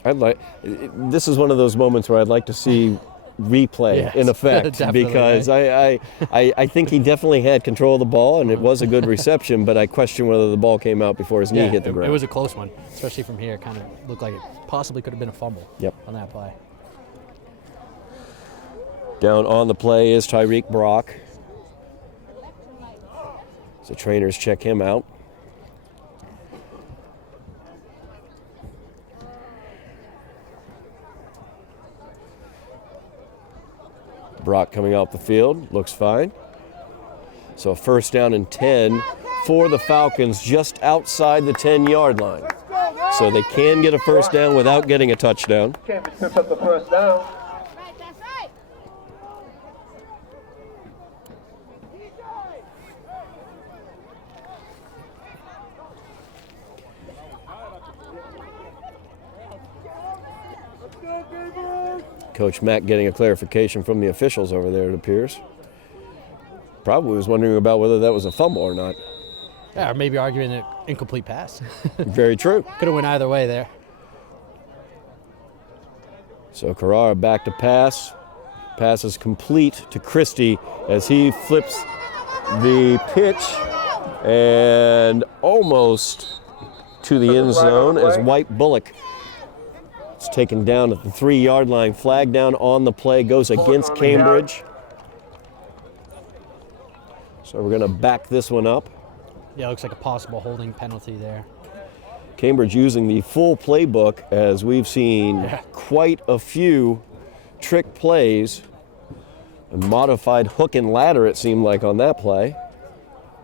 This is one of those moments where I'd like to see replay Yes, in effect definitely, because right? I think he definitely had control of the ball and it was a good reception, but I question whether the ball came out before his knee hit the ground. It was a close one, especially from here. Kind of looked like it possibly could have been a fumble on that play. Down on the play is Tyreek Brock. So trainers check him out. Brock coming out the field, looks fine. So a first down and 10 for the Falcons just outside the 10-yard line. So they can get a first down without getting a touchdown. Cambridge picks up the first down. Coach Mack getting a clarification from the officials over there, it appears. Probably was wondering about whether that was a fumble or not. Yeah, or maybe arguing an incomplete pass. Very true. Could have went either way there. So Carrara back to pass. Pass is complete to Christie as he flips the pitch and almost to the end zone as White Bullock is taken down at the 3-yard line. Flag down on the play, goes against Cambridge. So we're going to back this one up. Yeah, looks like a possible holding penalty there. Cambridge using the full playbook as we've seen quite a few trick plays. A modified hook and ladder, it seemed like, on that play.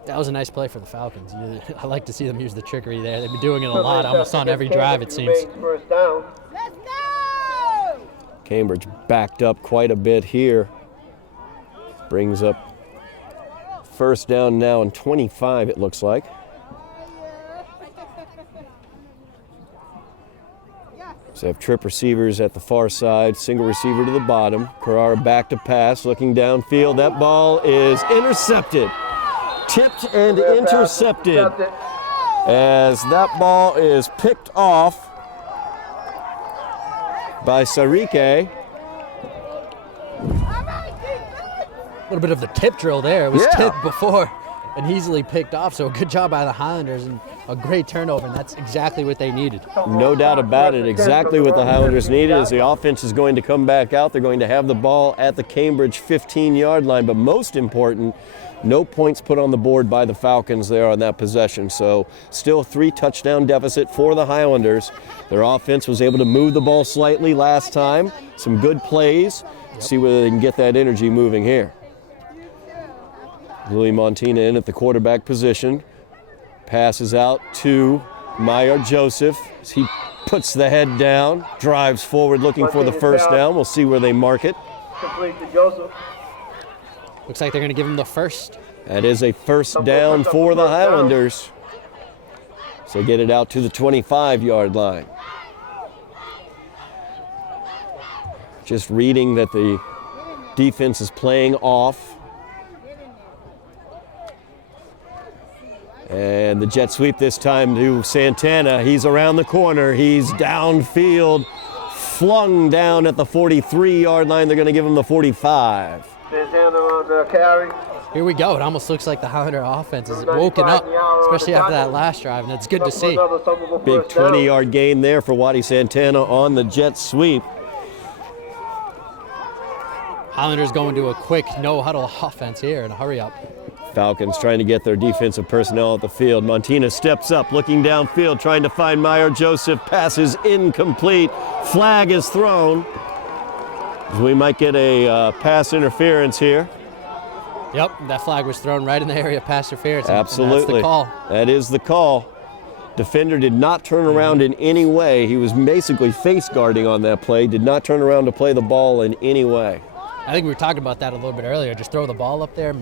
That was a nice play for the Falcons. I like to see them use the trickery there. They've been doing it a lot, almost on every drive, it seems. First down. Let's go! Cambridge backed up quite a bit here. Brings up first down now and 25, it looks like. So have trip receivers at the far side, single receiver to the bottom. Carrara back to pass, looking downfield. That ball is intercepted. Tipped and intercepted as that ball is picked off by Sarike. A little bit of the tip drill there. It was tipped before and easily picked off, so a good job by the Highlanders and a great turnover, and that's exactly what they needed. No doubt about it. Exactly what the Highlanders needed is the offense is going to come back out. They're going to have the ball at the Cambridge 15-yard line, but most important, no points put on the board by the Falcons there on that possession. So still 3-touchdown deficit for the Highlanders. Their offense was able to move the ball slightly last time. Some good plays. See whether they can get that energy moving here. Louis Montina in at the quarterback position. Passes out to Meyer Joseph as he puts the head down, drives forward looking for the first down. We'll see where they mark it. Complete to Joseph. Looks like they're going to give him the first. That is a first down for the Highlanders. So get it out to the 25-yard line. Just reading that the defense is playing off. And the jet sweep this time to Santana. He's around the corner. He's downfield, flung down at the 43-yard line. They're going to give him the 45. Santana on the carry. Here we go. It almost looks like the Highlander offense is woken up, especially after that last drive, and it's good to see. Big 20-yard gain there for Waddy Santana on the jet sweep. Highlanders going to a quick no-huddle offense here and a hurry-up. Falcons trying to get their defensive personnel at the field. Montina steps up, looking downfield, trying to find Meyer Joseph. Pass is incomplete. Flag is thrown. We might get a pass interference here. Yep, that flag was thrown right in the area of pass interference. Absolutely. And that's the call. That is the call. Defender did not turn around in any way. He was basically face guarding on that play, did not turn around to play the ball in any way. I think we were talking about that a little bit earlier. Just throw the ball up there.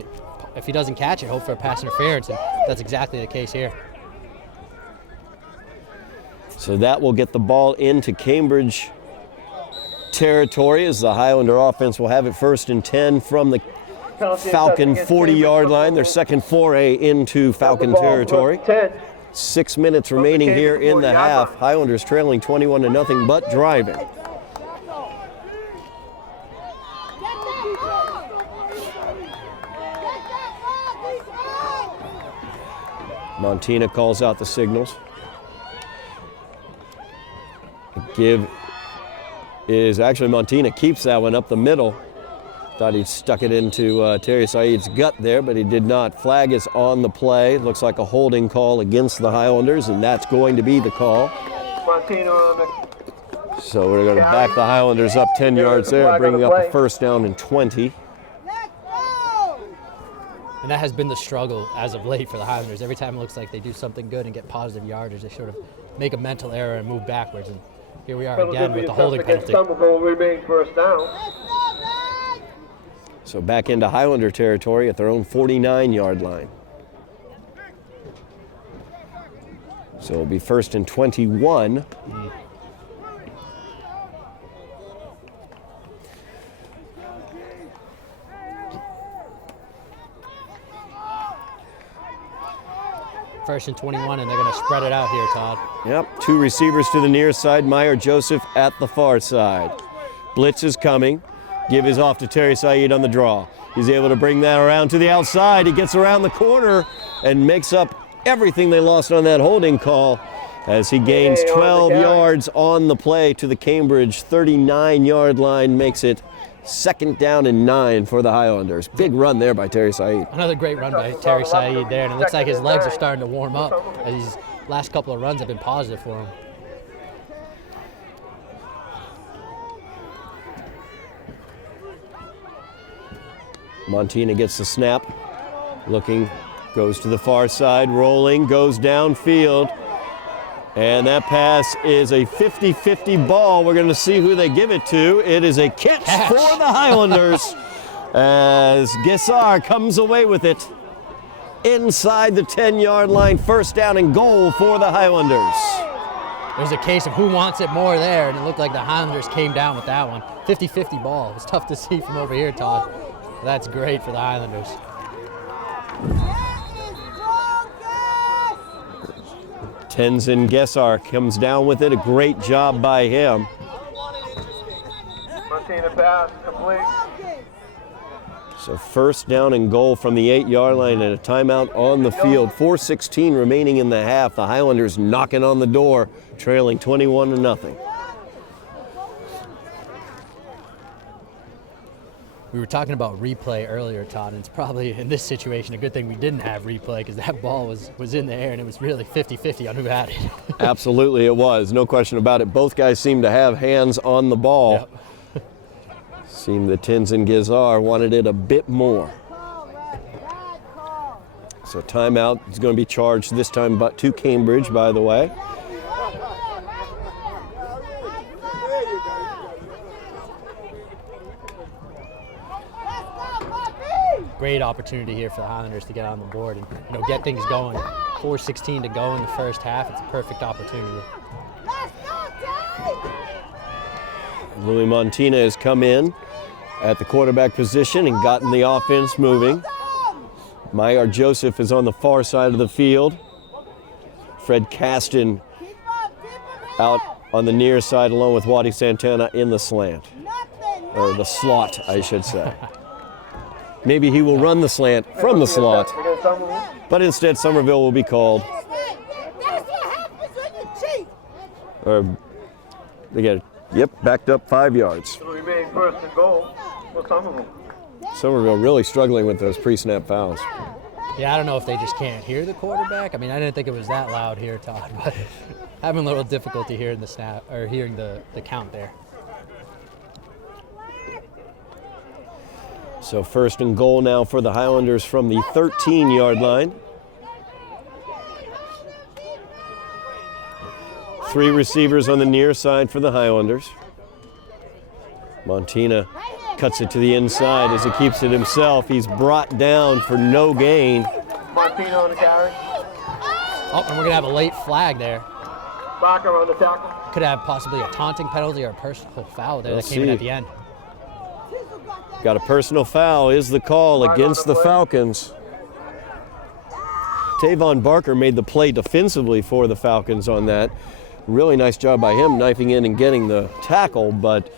If he doesn't catch it, hope for a pass interference, and that's exactly the case here. So that will get the ball into Cambridge territory as the Highlander offense will have it first and 10 from the Falcon 40-yard line, their second foray into Falcon territory. 6 minutes remaining here in the half. Highlanders trailing 21-0, but driving. Montina calls out the signals. Give is actually Montina keeps that one up the middle. Thought he stuck it into Terry Saeed's gut there, but he did not. Flag is on the play. Looks like a holding call against the Highlanders, and that's going to be the call. So we're going to back the Highlanders up 10 yards there, bringing up a first down and 20. And that has been the struggle as of late for the Highlanders. Every time it looks like they do something good and get positive yardage, they sort of make a mental error and move backwards. And here we are again with the holding penalty. Somerville remain first down. So back into Highlander territory at their own 49-yard line. So it'll be first and 21. First and 21, and they're going to spread it out here, Todd. Yep, 2 receivers to the near side, Meyer Joseph at the far side. Blitz is coming. Give is off to Terry Saeed on the draw. He's able to bring that around to the outside. He gets around the corner and makes up everything they lost on that holding call as he gains 12 yards on the play to the Cambridge 39-yard line, makes it second down and 9 for the Highlanders. Big run there by Terry Saeed. Another great run by Terry Saeed there, and it looks like his legs are starting to warm up as these last couple of runs have been positive for him. Montina gets the snap, looking, goes to the far side, rolling, goes downfield, and that pass is a 50-50 ball. We're going to see who they give it to. It is a catch for the Highlanders as Gissar comes away with it inside the 10-yard line. First down and goal for the Highlanders. There's a case of who wants it more there, and it looked like the Highlanders came down with that one. 50-50 ball. It's tough to see from over here, Todd. That's great for the Highlanders. Tenzin Gessar comes down with it. A great job by him. Montina pass complete. So first down and goal from the 8-yard line and a timeout on the field. 4:16 remaining in the half. The Highlanders knocking on the door, trailing 21-0. We were talking about replay earlier, Todd, and it's probably in this situation a good thing we didn't have replay because that ball was in the air and it was really 50-50 on who had it. Absolutely it was, no question about it. Both guys seemed to have hands on the ball. Yep. Seemed that Tenzin Gizar wanted it a bit more. So timeout is going to be charged this time but to Cambridge, by the way. Great opportunity here for the Highlanders to get on the board and get things going. 4:16 to go in the first half. It's a perfect opportunity. Louis Montina has come in at the quarterback position and gotten the offense moving. Meyer Joseph is on the far side of the field. Fred Caston out on the near side along with Waddy Santana in the slant. Or the slot, I should say. Maybe he will run the slant from the slot, but instead Somerville will be called. That's what happens when you cheat. Or they get, yep, backed up 5 yards. Remain first and goal for Somerville. Somerville really struggling with those pre-snap fouls. Yeah, I don't know if they just can't hear the quarterback. I mean, I didn't think it was that loud here, Todd, but having a little difficulty hearing the snap or hearing the count there. So first and goal now for the Highlanders from the 13-yard line. 3 receivers on the near side for the Highlanders. Montina cuts it to the inside as he keeps it himself. He's brought down for no gain. Montina on the carry. Oh, and we're going to have a late flag there. Barker on the tackle. Could have possibly a taunting penalty or a personal foul there that Let's came in see. at the end. Got a personal foul is the call against the Falcons. Tavon Barker made the play defensively for the Falcons on that. Really nice job by him knifing in and getting the tackle, but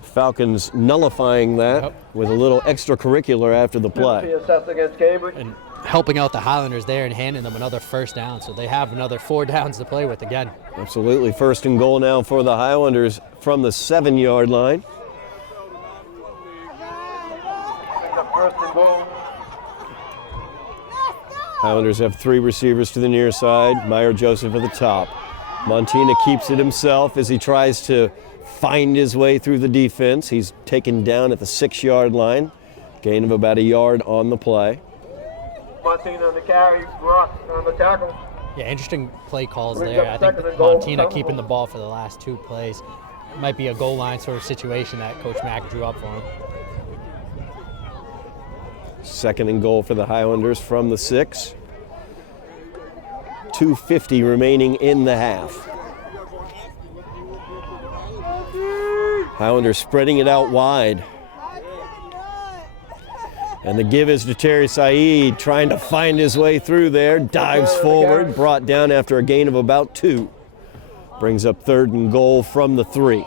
Falcons nullifying that with a little extracurricular after the play. Assessed against Cambridge. And helping out the Highlanders there and handing them another first down. So they have another 4 downs to play with again. Absolutely. First and goal now for the Highlanders from the 7-yard line. First and goal. Highlanders have 3 receivers to the near side. Meyer Joseph at the top. Montina keeps it himself as he tries to find his way through the defense. He's taken down at the 6-yard line. Gain of about a yard on the play. Montina on the carry, Ross on the tackle. Yeah, interesting play calls Brings there. up I think second and goal, Montina Somerville. keeping the ball for the last 2 plays. Might be a goal line sort of situation that Coach Mack drew up for him. Second and goal for the Highlanders from the 6. 2:50 remaining in the half. Highlanders spreading it out wide. And the give is to Terry Saeed, trying to find his way through there. Dives forward, brought down after a gain of about 2. Brings up 3rd and goal from the 3.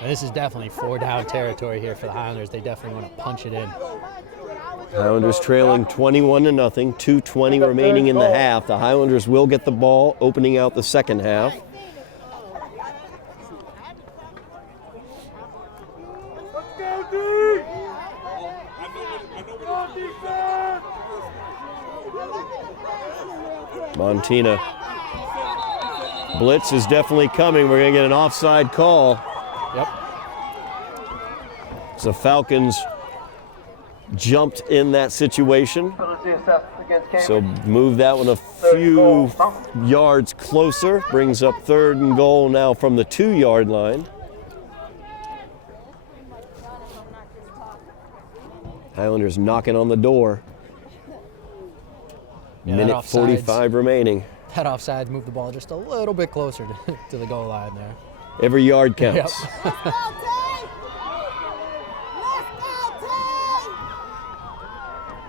And this is definitely 4 down territory here for the Highlanders. They definitely want to punch it in. Highlanders trailing 21-0, 2:20 remaining in the half. The Highlanders will get the ball opening out the second half. Montina. Blitz is definitely coming. We're going to get an offside call. Yep. So Falcons jumped in that situation. Penalty assessed against Cambridge. So move that one a few yards closer. Brings up 3rd and goal now from the 2-yard line. Highlanders knocking on the door. Yeah, Minute that offsides. 45 remaining. That offside moved the ball just a little bit closer to the goal line there. Every yard counts. Yep. Let's go, team!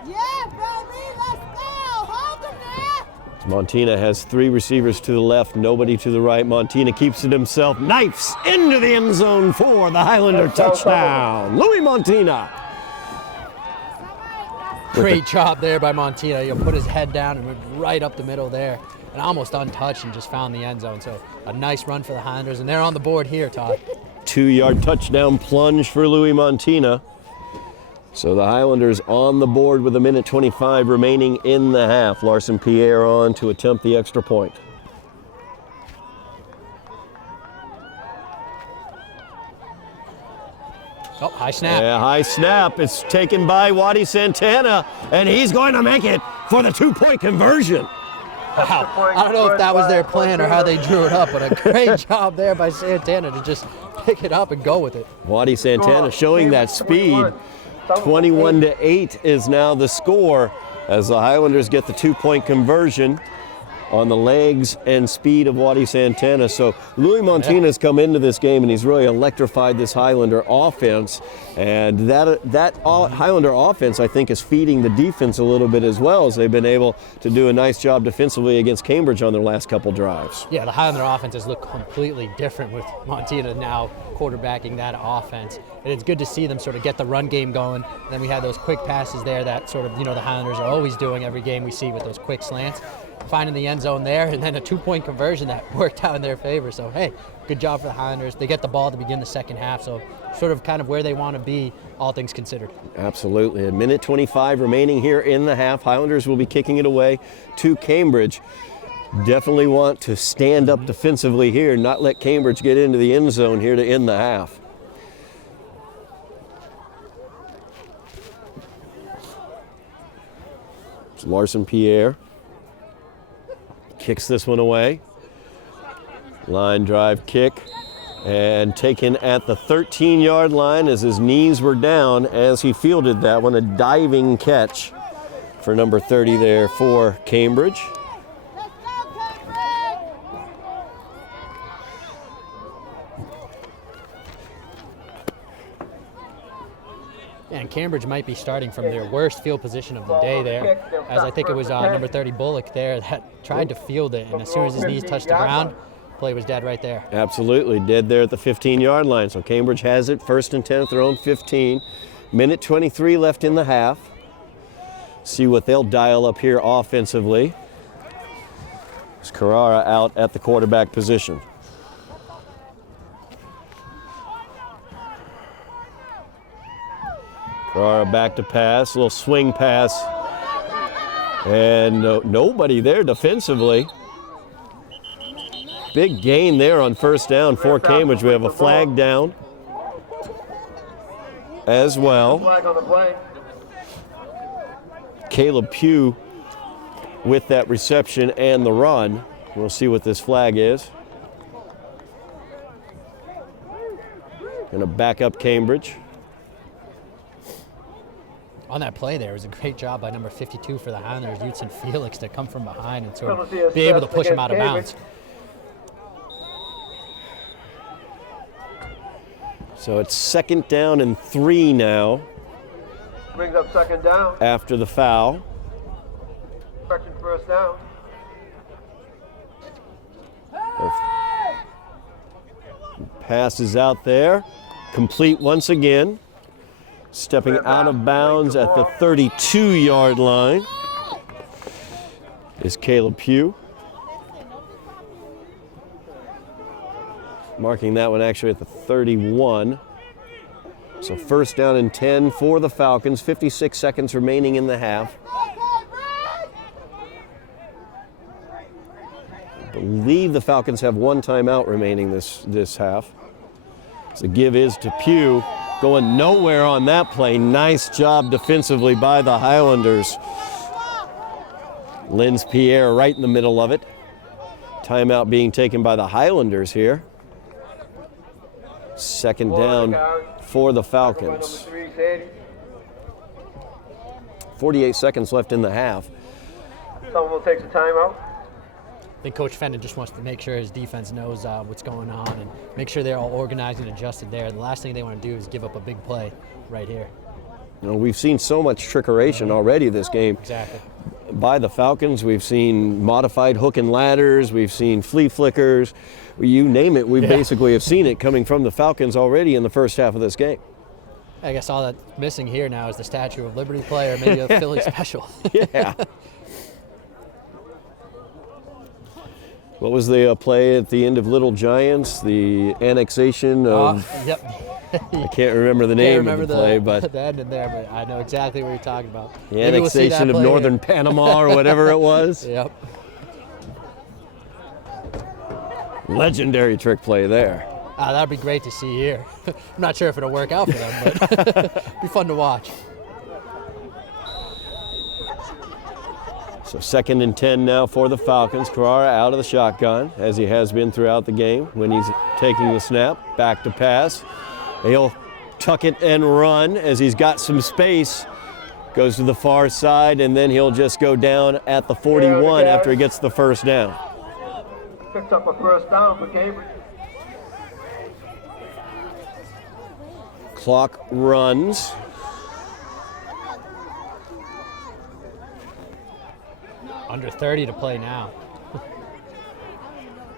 Yeah, baby, let's go! Hold them there! Montina has 3 receivers to the left, nobody to the right. Montina keeps it himself, knifes into the end zone for the Highlander touchdown. Louis Montina. Great job there by Montina. He'll put his head down and went right up the middle there and almost untouched and just found the end zone. So a nice run for the Highlanders, and they're on the board here, Todd. 2-yard touchdown plunge for Louis Montina. So the Highlanders on the board with 1:25 remaining in the half. Larson Pierre on to attempt the extra point. Oh, high snap. Yeah, high snap. It's taken by Waddy Santana, and he's going to make it for the 2-point conversion. Wow. I don't know if that was their plan or how they drew it up, but a great job there by Santana to just pick it up and go with it. Waddy Santana showing that speed. 21-8 is now the score as the Highlanders get the 2-point conversion on the legs and speed of Waddy Santana. So Louis Montina's come into this game and he's really electrified this Highlander offense. And that Highlander offense, I think, is feeding the defense a little bit as well, as they've been able to do a nice job defensively against Cambridge on their last couple drives. Yeah, the Highlander offense has looked completely different with Montina now quarterbacking that offense. And it's good to see them sort of get the run game going. And then we had those quick passes there that sort of, the Highlanders are always doing every game we see with those quick slants. Finding the end zone there, and then a 2-point conversion that worked out in their favor. So, hey, good job for the Highlanders. They get the ball to begin the second half, so sort of kind of where they want to be, all things considered. Absolutely. 1:25 remaining here in the half. Highlanders will be kicking it away to Cambridge. Definitely want to stand up defensively here, not let Cambridge get into the end zone here to end the half. It's Larson Pierre. Kicks this one away. Line drive kick. And taken at the 13-yard line as his knees were down as he fielded that one. A diving catch for number 30 there for Cambridge. Let's go, Cambridge! And Cambridge might be starting from their worst field position of the day there, as I think it was number 30 Bullock there that tried to field it, and as soon as his knees touched the ground, play was dead right there. Absolutely, dead there at the 15-yard line. So Cambridge has it, 1st and 10 at their own 15. Minute 23 left in the half. See what they'll dial up here offensively. It's Carrara out at the quarterback position. Carrara back to pass, a little swing pass. And nobody there defensively. Big gain there on 1st down for Cambridge. We have a flag down as well. Caleb Pugh with that reception and the run. We'll see what this flag is. Going to back up Cambridge. On that play there, it was a great job by number 52 for the Highlanders, Utzon Felix, to come from behind and sort of be able to push him out of bounds. So it's 2nd down and 3 now. Brings up 2nd down. After the foul. Correction, 1st down. Pass is out there. Complete once again. Stepping out of bounds at the 32-yard line is Caleb Pugh. Marking that one actually at the 31. So 1st down and 10 for the Falcons. 56 seconds remaining in the half. I believe the Falcons have 1 timeout remaining this half. So the give is to Pugh. Going nowhere on that play. Nice job defensively by the Highlanders. Linz Pierre right in the middle of it. Timeout being taken by the Highlanders here. 2nd down for the Falcons. 48 seconds left in the half. Someone takes a timeout. I think Coach Fenton just wants to make sure his defense knows what's going on and make sure they're all organized and adjusted there. The last thing they want to do is give up a big play right here. You know, we've seen so much trickeration already this game. Exactly. By the Falcons, we've seen modified hook and ladders, we've seen flea flickers, you name it, we basically have seen it coming from the Falcons already in the first half of this game. I guess all that's missing here now is the Statue of Liberty play or maybe a Philly special. Yeah. What was the play at the end of Little Giants? The annexation of... Yep. I can't remember the name of the play, but... the end in there, but I know exactly what you're talking about. The annexation of northern Panama or whatever it was. Yep. Legendary trick play there. That'd be great to see here. I'm not sure if it'll work out for them, but be fun to watch. So 2nd and 10 now for the Falcons. Carrara out of the shotgun, as he has been throughout the game when he's taking the snap. Back to pass. He'll tuck it and run as he's got some space. Goes to the far side, and then he'll just go down at the 41 after he gets the 1st down. Picks up a 1st down for Cambridge. Clock runs. Under 30 to play now.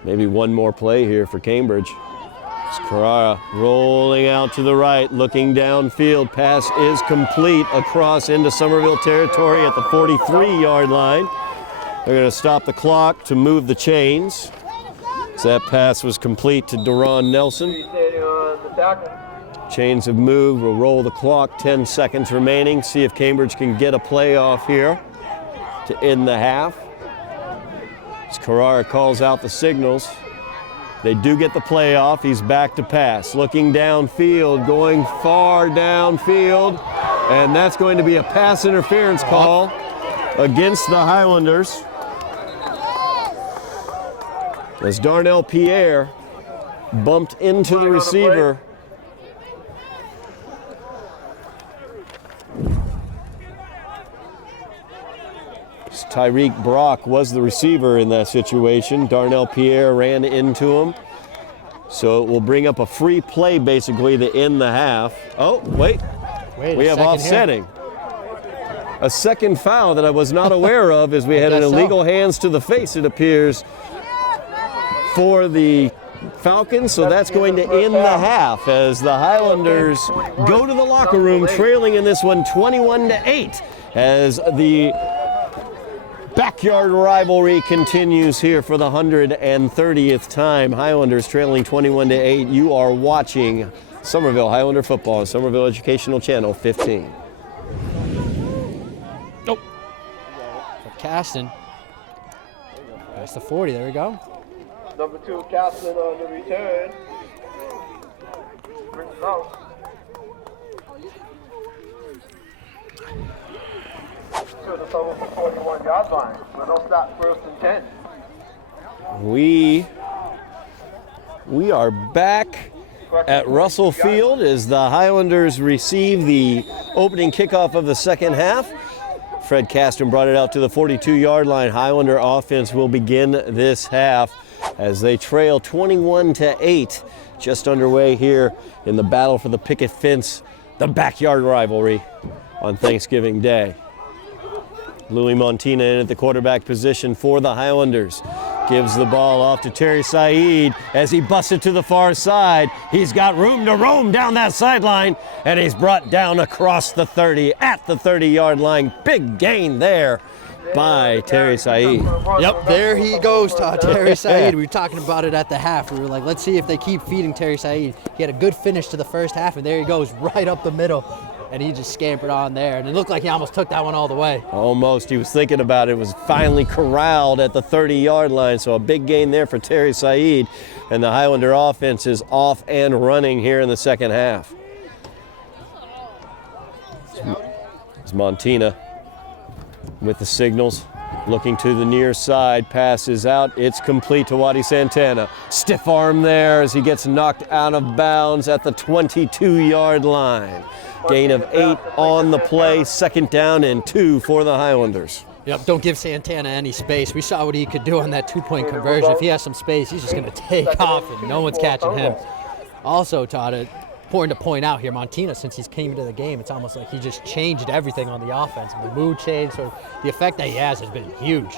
Maybe one more play here for Cambridge. It's Carrara rolling out to the right, looking downfield. Pass is complete across into Somerville territory at the 43-yard line. They're going to stop the clock to move the chains. So that pass was complete to Deron Nelson. Chains have moved. We'll roll the clock. 10 seconds remaining. See if Cambridge can get a play off here to end the half. As Carrara calls out the signals. They do get the play off. He's back to pass. Looking downfield, going far downfield. And that's going to be a pass interference call against the Highlanders. As Darnell Pierre bumped into the receiver. Tyreek Brock was the receiver in that situation. Darnell Pierre ran into him. So it will bring up a free play basically to end the half. Oh, wait. Wait, we have offsetting. A second foul that I was not aware of as we had an illegal hands to the face, it appears, for the Falcons. So that's going to end the half as the Highlanders go to the locker room trailing in this one 21-8 as the backyard rivalry continues here for the 130th time. Highlanders trailing 21-8. You are watching Somerville Highlander football on Somerville Educational Channel 15. Nope. For Caston. That's the 40. There we go. Number 2, Caston on the return. Brings it out. To the Somerville 41-yard line. So they'll start 1st and 10. We are back at Russell Field as the Highlanders receive the opening kickoff of the second half. Fred Caston brought it out to the 42-yard line. Highlander offense will begin this half as they trail 21-8, just underway here in the battle for the picket fence, the backyard rivalry on Thanksgiving Day. Louis Montina in at the quarterback position for the Highlanders. Gives the ball off to Terry Saeed as he busts it to the far side. He's got room to roam down that sideline, and he's brought down across the 30 at the 30-yard line. Big gain there by Terry Saeed. Yep, there he goes, Todd. Terry Saeed. We were talking about it at the half. We were like, let's see if they keep feeding Terry Saeed. He had a good finish to the first half, and there he goes right up the middle. And he just scampered on there. And it looked like he almost took that one all the way. Almost. He was thinking about it. It was finally corralled at the 30-yard line. So a big gain there for Terry Saeed. And the Highlander offense is off and running here in the second half. It's Montina with the signals. Looking to the near side, passes out. It's complete to Waddy Santana. Stiff arm there as he gets knocked out of bounds at the 22-yard line. Gain of 8 on the play, 2nd down and 2 for the Highlanders. Yep, don't give Santana any space. We saw what he could do on that 2-point conversion. If he has some space, he's just going to take off and no one's catching him. Also, Todd, important to point out here, Montina, since he's came into the game, it's almost like he just changed everything on the offense. The mood changed, so the effect that he has been huge.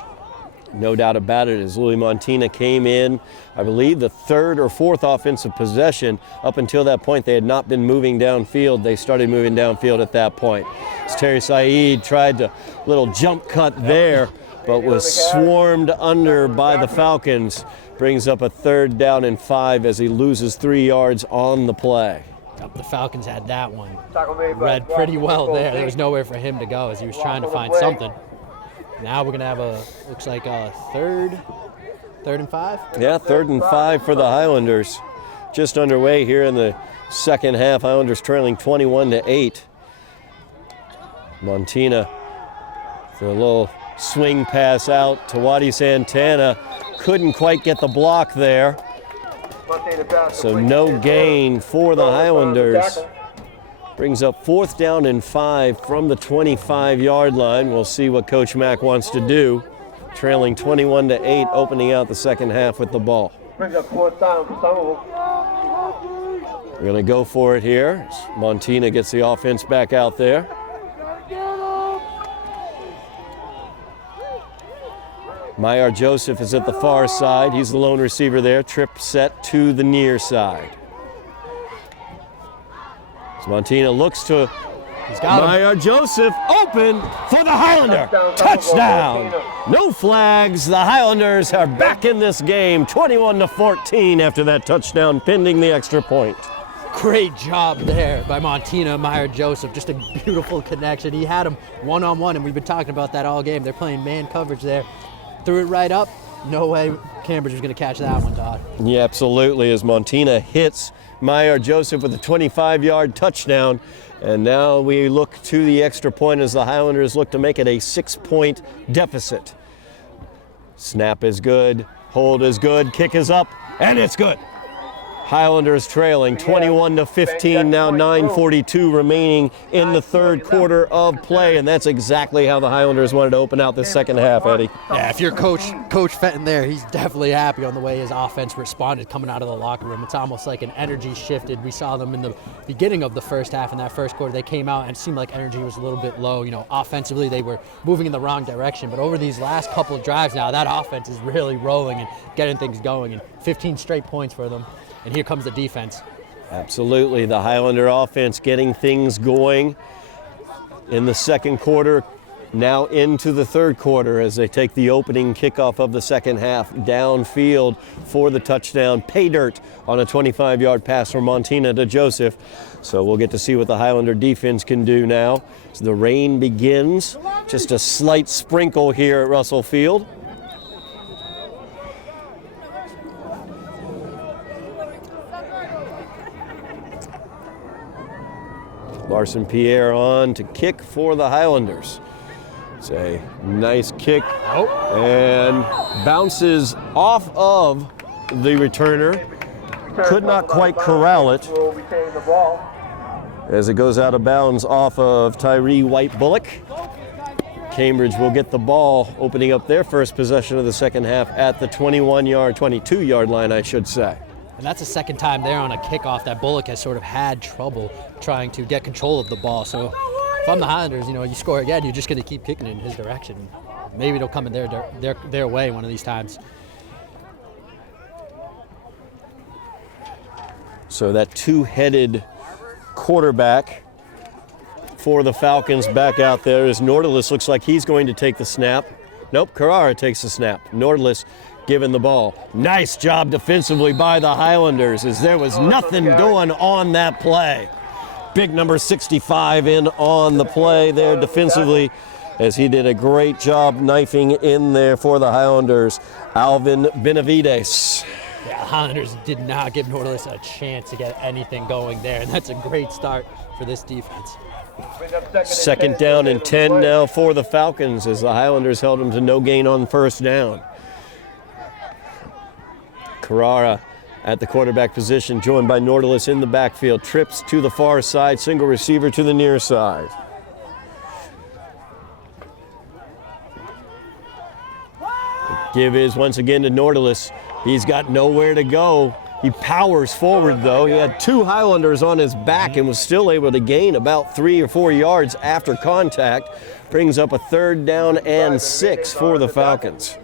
No doubt about it, as Louis Montina came in, I believe the 3rd or 4th offensive possession. Up until that point, they had not been moving downfield. They started moving downfield at that point. As Terry Saeed tried to little jump cut there, but was swarmed under by the Falcons. Brings up a 3rd down and 5 as he loses 3 yards on the play. The Falcons had that one read pretty well there. There was nowhere for him to go as he was trying to find something. Now we're going to have looks like a 3rd and 5? Yeah, 3rd and 5 for the Highlanders. Just underway here in the second half. Highlanders trailing 21-8. Montina for a little swing pass out to Waddy Santana. Couldn't quite get the block there. So no gain for the Highlanders. Brings up 4th down and 5 from the 25-yard line. We'll see what Coach Mack wants to do. Trailing 21-8, opening out the second half with the ball. Brings up 4th down for Somerville. We're going to go for it here. Montina gets the offense back out there. Maillard Joseph is at the far side. He's the lone receiver there. Trip set to the near side. So Montina looks to Maillard Joseph, open for the Highlander. Touchdown. No flags. The Highlanders are back in this game, 21-14 after that touchdown, pending the extra point. Great job there by Montina, Maillard Joseph. Just a beautiful connection. He had him one-on-one, and we've been talking about that all game. They're playing man coverage there. Threw it right up. No way Cambridge was going to catch that one, Todd. Yeah, absolutely, as Montina hits Maillard Joseph with a 25-yard touchdown. And now we look to the extra point as the Highlanders look to make it a 6-point deficit. Snap is good, hold is good, kick is up, and it's good. Highlanders trailing 21-15, now 9:42 remaining in the third quarter of play, and that's exactly how the Highlanders wanted to open out this second half, Eddie. Yeah, if you're Coach Fenton there, he's definitely happy on the way his offense responded coming out of the locker room. It's almost like an energy shifted. We saw them in the beginning of the first half in that first quarter. They came out and it seemed like energy was a little bit low. You know, offensively they were moving in the wrong direction, but over these last couple of drives now, that offense is really rolling and getting things going, and 15 straight points for them. And here comes the defense. Absolutely, the Highlander offense getting things going in the second quarter, now into the third quarter as they take the opening kickoff of the second half downfield for the touchdown. Pay dirt on a 25-yard pass from Montina to Joseph. So we'll get to see what the Highlander defense can do now as the rain begins. Just a slight sprinkle here at Russell Field. Larson Pierre on to kick for the Highlanders. It's a nice kick and bounces off of the returner. Could not quite corral it as it goes out of bounds off of Tyree White-Bullock. Cambridge will get the ball, opening up their first possession of the second half at the 22-yard line, I should say. And that's the second time there on a kickoff that Bullock has sort of had trouble trying to get control of the ball. So if I'm the Highlanders, you know, you score again, you're just going to keep kicking in his direction. Maybe it'll come in their way one of these times. So that two-headed quarterback for the Falcons back out there is Nordalis. Looks like he's going to take the snap. Nope, Carrara takes the snap. Nordalis given the ball. Nice job defensively by the Highlanders as there was nothing going on that play. Big number 65 in on the play there defensively as he did a great job knifing in there for the Highlanders. Alvin Benavides. Yeah, the Highlanders did not give Nordalis a chance to get anything going there, and that's a great start for this defense. Second down and 10 now for the Falcons as the Highlanders held them to no gain on first down. Carrara at the quarterback position, joined by Nordalis in the backfield. Trips to the far side, single receiver to the near side. The give is once again to Nordalis. He's got nowhere to go. He powers forward though. He had two Highlanders on his back and was still able to gain about 3 or 4 yards after contact. Brings up a third down and 6 for the Falcons.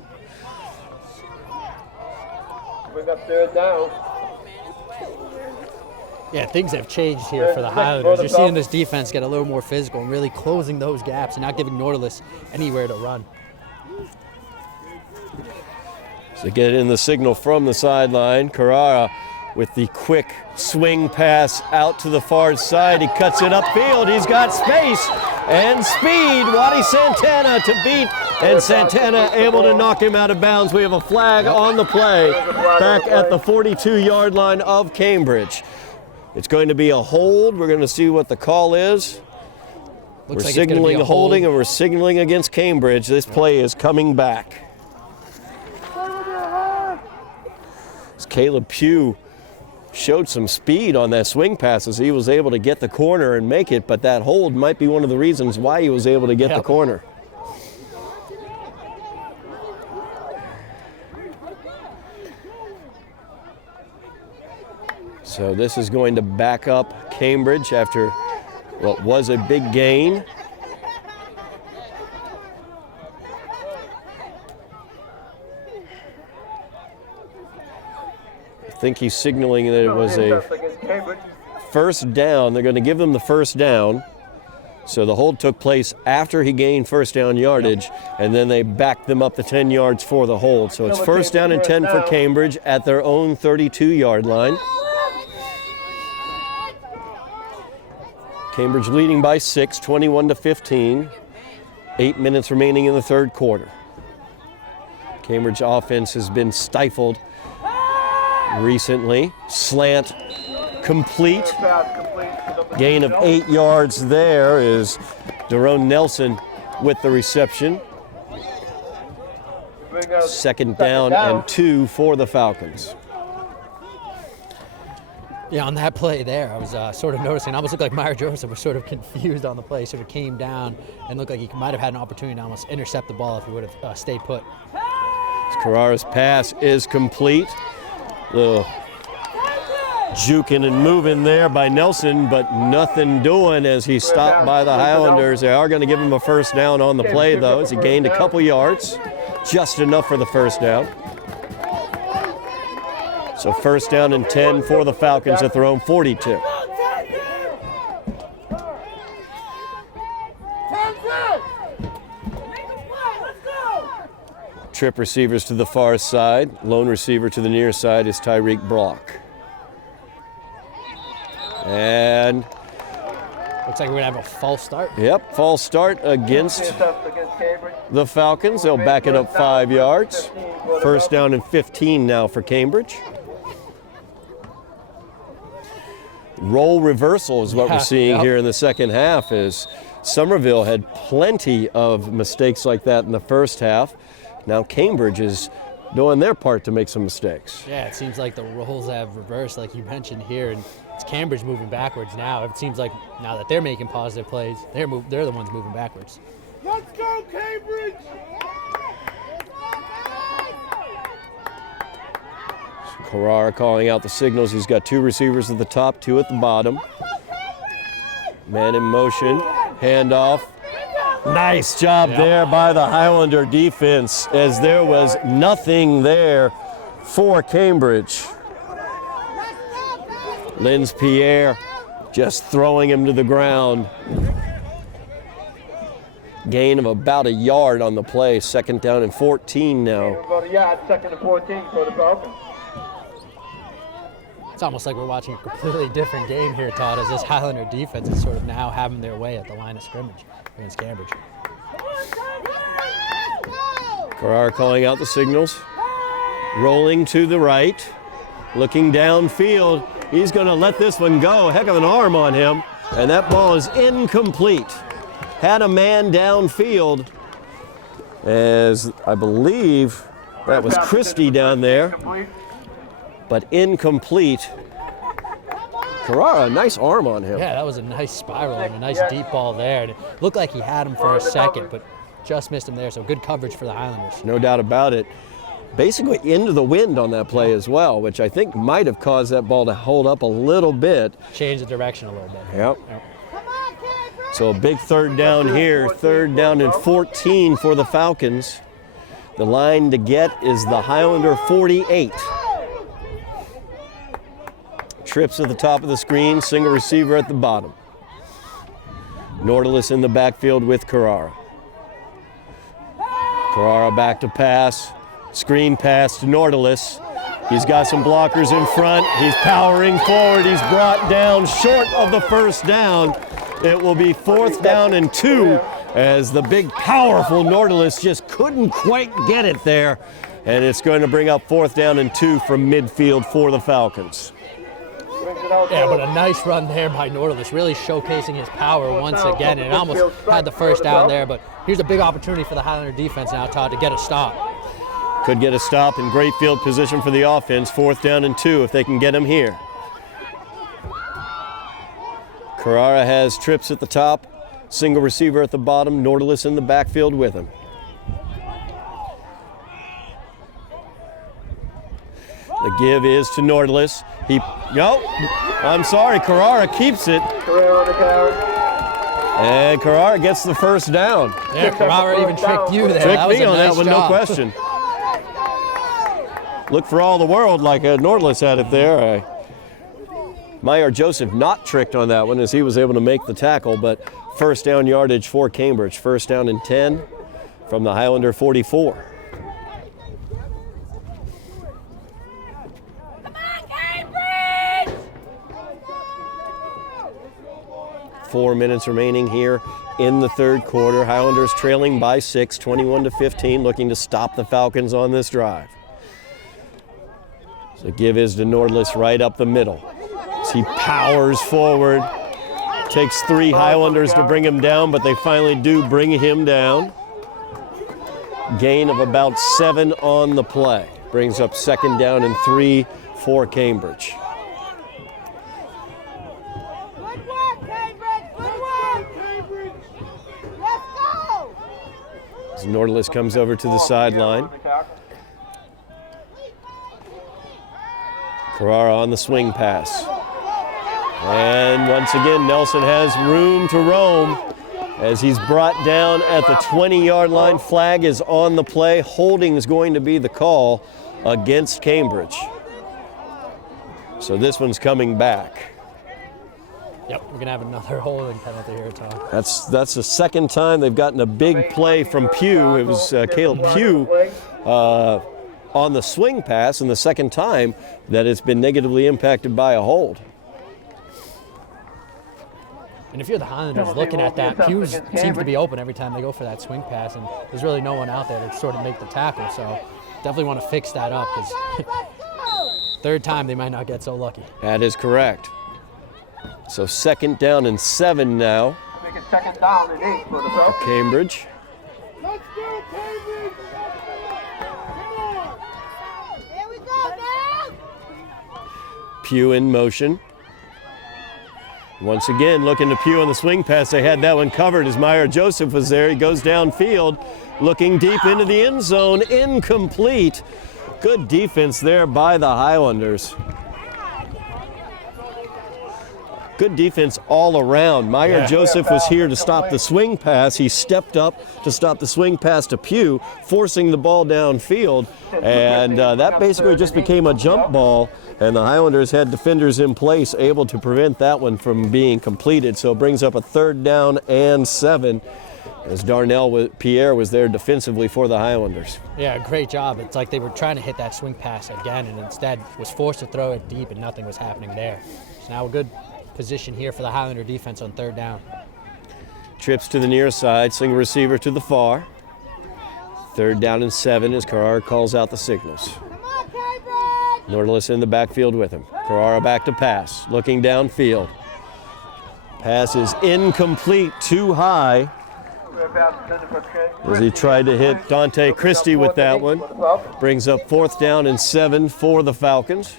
Bring up third down. Yeah, things have changed here for the Highlanders. You're seeing this defense get a little more physical and really closing those gaps and not giving Nordalis anywhere to run. So get in the signal from the sideline. Carrara with the quick swing pass out to the far side. He cuts it upfield. He's got space and speed. Waddy Santana to beat, and Santana able to knock him out of bounds. We have a flag on the play back at the 42-yard line of Cambridge. It's going to be a hold. We're going to see what the call is. We're Like signaling a holding, and we're signaling against Cambridge. This play is coming back. As Caleb Pugh showed some speed on that swing passes, he was able to get the corner and make it, but that hold might be one of the reasons why he was able to get the corner. So this is going to back up Cambridge after what was a big gain. I think he's signaling that it was a first down. They're going to give them the first down. So the hold took place after he gained first down yardage, and then they backed them up the 10 yards for the hold. So it's first down and 10 for Cambridge at their own 32-yard line. Cambridge leading by 6, 21-15. 8 minutes remaining in the third quarter. Cambridge offense has been stifled recently. Slant complete. Gain of 8 yards there is Daron Nelson with the reception. Second down and 2 for the Falcons. Yeah, on that play there, I was sort of noticing, it almost looked like Meyer Joseph was sort of confused on the play, sort of came down and looked like he might have had an opportunity to almost intercept the ball if he would have stayed put. Carrara's pass is complete. Little juking and moving there by Nelson, but nothing doing as he's stopped by the Highlanders. They are going to give him a first down on the play, though, as he gained a couple yards, just enough for the first down. So first down and 10 for the Falcons at their own 42. Trip receivers to the far side. Lone receiver to the near side is Tyreek Brock. And looks like we're going to have a false start. Yep, false start against the Falcons. They'll back it up 5 yards. First down and 15 now for Cambridge. Role reversal is what we're seeing here in the second half, as Somerville had plenty of mistakes like that in the first half. Now Cambridge is doing their part to make some mistakes. Yeah, it seems like the roles have reversed, like you mentioned here, and it's Cambridge moving backwards now. It seems like now that they're making positive plays, they're the ones moving backwards. Let's go, Cambridge! Carrara calling out the signals. He's got 2 receivers at the top, 2 at the bottom. Man in motion, handoff. Nice job there by the Highlander defense, as there was nothing there for Cambridge. Linz Pierre just throwing him to the ground. Gain of about a yard on the play. Second down and 14 now. About a yard, second and 14 for the Falcons. It's almost like we're watching a completely different game here, Todd, as this Highlander defense is sort of now having their way at the line of scrimmage against Cambridge. Carrara calling out the signals. Rolling to the right. Looking downfield. He's going to let this one go. A heck of an arm on him. And that ball is incomplete. Had a man downfield, as I believe that was Christie down there. But incomplete. Carrara, a nice arm on him. Yeah, that was a nice spiral and a nice deep ball there. And it looked like he had him for a second, but just missed him there. So good coverage for the Highlanders. No doubt about it. Basically into the wind on that play as well, which I think might have caused that ball to hold up a little bit. Change the direction a little bit. Yep. So a big third down here. Third down and 14 for the Falcons. The line to get is the Highlander 48. Trips at the top of the screen, single receiver at the bottom. Nordalis in the backfield with Carrara. Carrara back to pass. Screen pass to Nordalis. He's got some blockers in front. He's powering forward. He's brought down short of the first down. It will be fourth down and 2, as the big, powerful Nordalis just couldn't quite get it there. And it's going to bring up fourth down and 2 from midfield for the Falcons. Yeah, but a nice run there by Nordalis, really showcasing his power once again, and almost had the first down there, but here's a big opportunity for the Highlander defense now, Todd, to get a stop. Could get a stop in great field position for the offense. Fourth down and 2 if they can get him here. Carrara has trips at the top, single receiver at the bottom, Nordalis in the backfield with him. The give is to Nordalis. I'm sorry, Carrara keeps it. And Carrara gets the first down. Yeah, Carrara even tricked you there. Tricked me on that one, no question. Looked for all the world like Nordalis had it there. Meyer Joseph not tricked on that one, as he was able to make the tackle, but first down yardage for Cambridge. First down and 10 from the Highlander 44. 4 minutes remaining here in the third quarter. Highlanders trailing by 6, 21-15, looking to stop the Falcons on this drive. So give is to Nordalis right up the middle. As he powers forward. Takes 3 Highlanders to bring him down, but they finally do bring him down. Gain of about 7 on the play. Brings up second down and 3 for Cambridge. Nordalis comes over to the sideline. Carrara on the swing pass. And once again, Nelson has room to roam as he's brought down at the 20-yard line. Flag is on the play. Holding is going to be the call against Cambridge. So this one's coming back. Yep, we're going to have another holding penalty here, Todd. That's the second time they've gotten a big play from Pugh. It was Caleb Pugh on the swing pass, and the second time that it's been negatively impacted by a hold. And if you're the Highlanders looking at that, Pugh seems to be open every time they go for that swing pass, and there's really no one out there to sort of make the tackle. So definitely want to fix that up, because third time they might not get so lucky. That is correct. So 2nd down and 7 now. Make it 2nd down and 8 for the Falcons. Cambridge. Let's go, Cambridge! Come on! Here we go, now! Pugh in motion. Once again, looking to Pugh on the swing pass. They had that one covered as Meyer Joseph was there. He goes downfield, looking deep into the end zone. Incomplete. Good defense there by the Highlanders. Good defense all around. Meyer Joseph was here to stop the swing pass. He stepped up to stop the swing pass to Pugh, forcing the ball downfield. And that basically just became a jump ball. And the Highlanders had defenders in place able to prevent that one from being completed. So it brings up a 3rd down and 7 as Darnell Pierre was there defensively for the Highlanders. Yeah, great job. It's like they were trying to hit that swing pass again and instead was forced to throw it deep and nothing was happening there. So now a good position here for the Highlander defense on 3rd down. Trips to the near side, single receiver to the far. 3rd down and 7 as Carrara calls out the signals. Nordalis in the backfield with him. Carrara back to pass, looking downfield. Pass is incomplete, too high. As he tried to hit Dante Christie with that one. Brings up 4th down and 7 for the Falcons.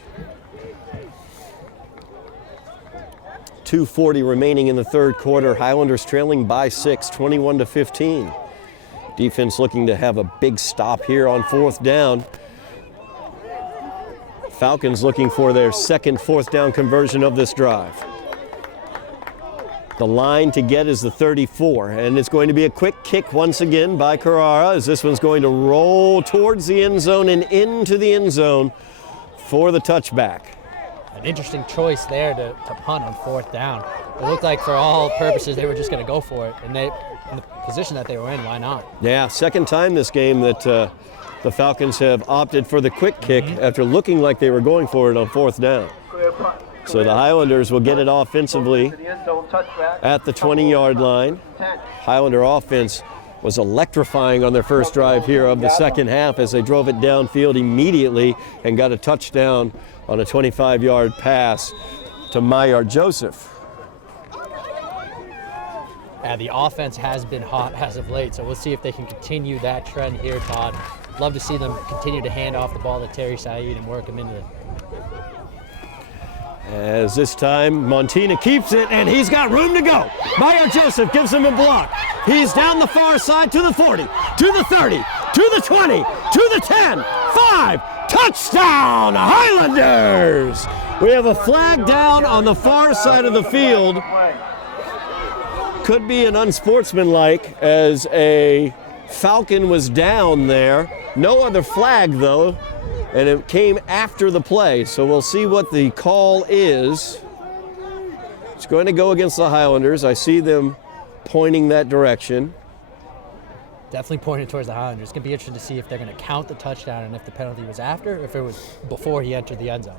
2:40 remaining in the 3rd quarter. Highlanders trailing by 6, 21-15. Defense looking to have a big stop here on 4th down. Falcons looking for their 2nd 4th down conversion of this drive. The line to get is the 34, and it's going to be a quick kick once again by Carrara as this one's going to roll towards the end zone and into the end zone for the touchback. An interesting choice there to punt on 4th down. It looked like for all purposes they were just going to go for it, and they, in the position that they were in, why not? Yeah, 2nd time this game that the Falcons have opted for the quick kick after looking like they were going for it on 4th down. So the Highlanders will get it offensively at the 20-yard line. Highlander offense was electrifying on their first drive here of the 2nd half as they drove it downfield immediately and got a touchdown on a 25-yard pass to Meyer Joseph. The offense has been hot as of late, so we'll see if they can continue that trend here, Todd. Love to see them continue to hand off the ball to Terry Saeed and work him into it. As this time, Montina keeps it, and he's got room to go. Meyer Joseph gives him a block. He's down the far side to the 40, to the 30, to the 20, to the 10, 5, touchdown, Highlanders! We have a flag down on the far side of the field. Could be an unsportsmanlike as a Falcon was down there. No other flag, though. And it came after the play, so we'll see what the call is. It's going to go against the Highlanders. I see them pointing that direction. Definitely pointed towards the Highlanders. It's going to be interesting to see if they're going to count the touchdown and if the penalty was after or if it was before he entered the end zone.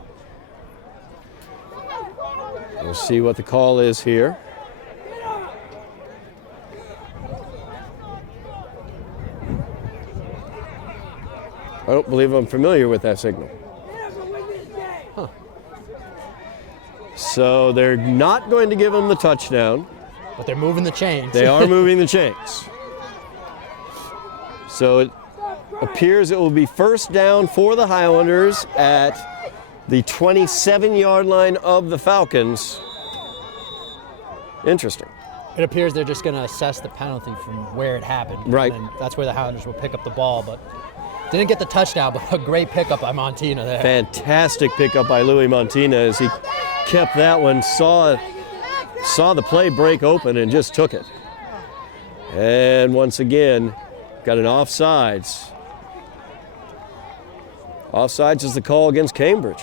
We'll see what the call is here. I don't believe I'm familiar with that signal. Huh. So they're not going to give them the touchdown. But they're moving the chains. They are moving the chains. So it appears it will be 1st down for the Highlanders at the 27-yard line of the Falcons. Interesting. It appears they're just going to assess the penalty from where it happened. Right. And that's where the Highlanders will pick up the ball, but didn't get the touchdown, but a great pickup by Montina there. Fantastic pickup by Louis Montina as he kept that one, saw the play break open and just took it. And once again, got an offsides. Offsides is the call against Cambridge.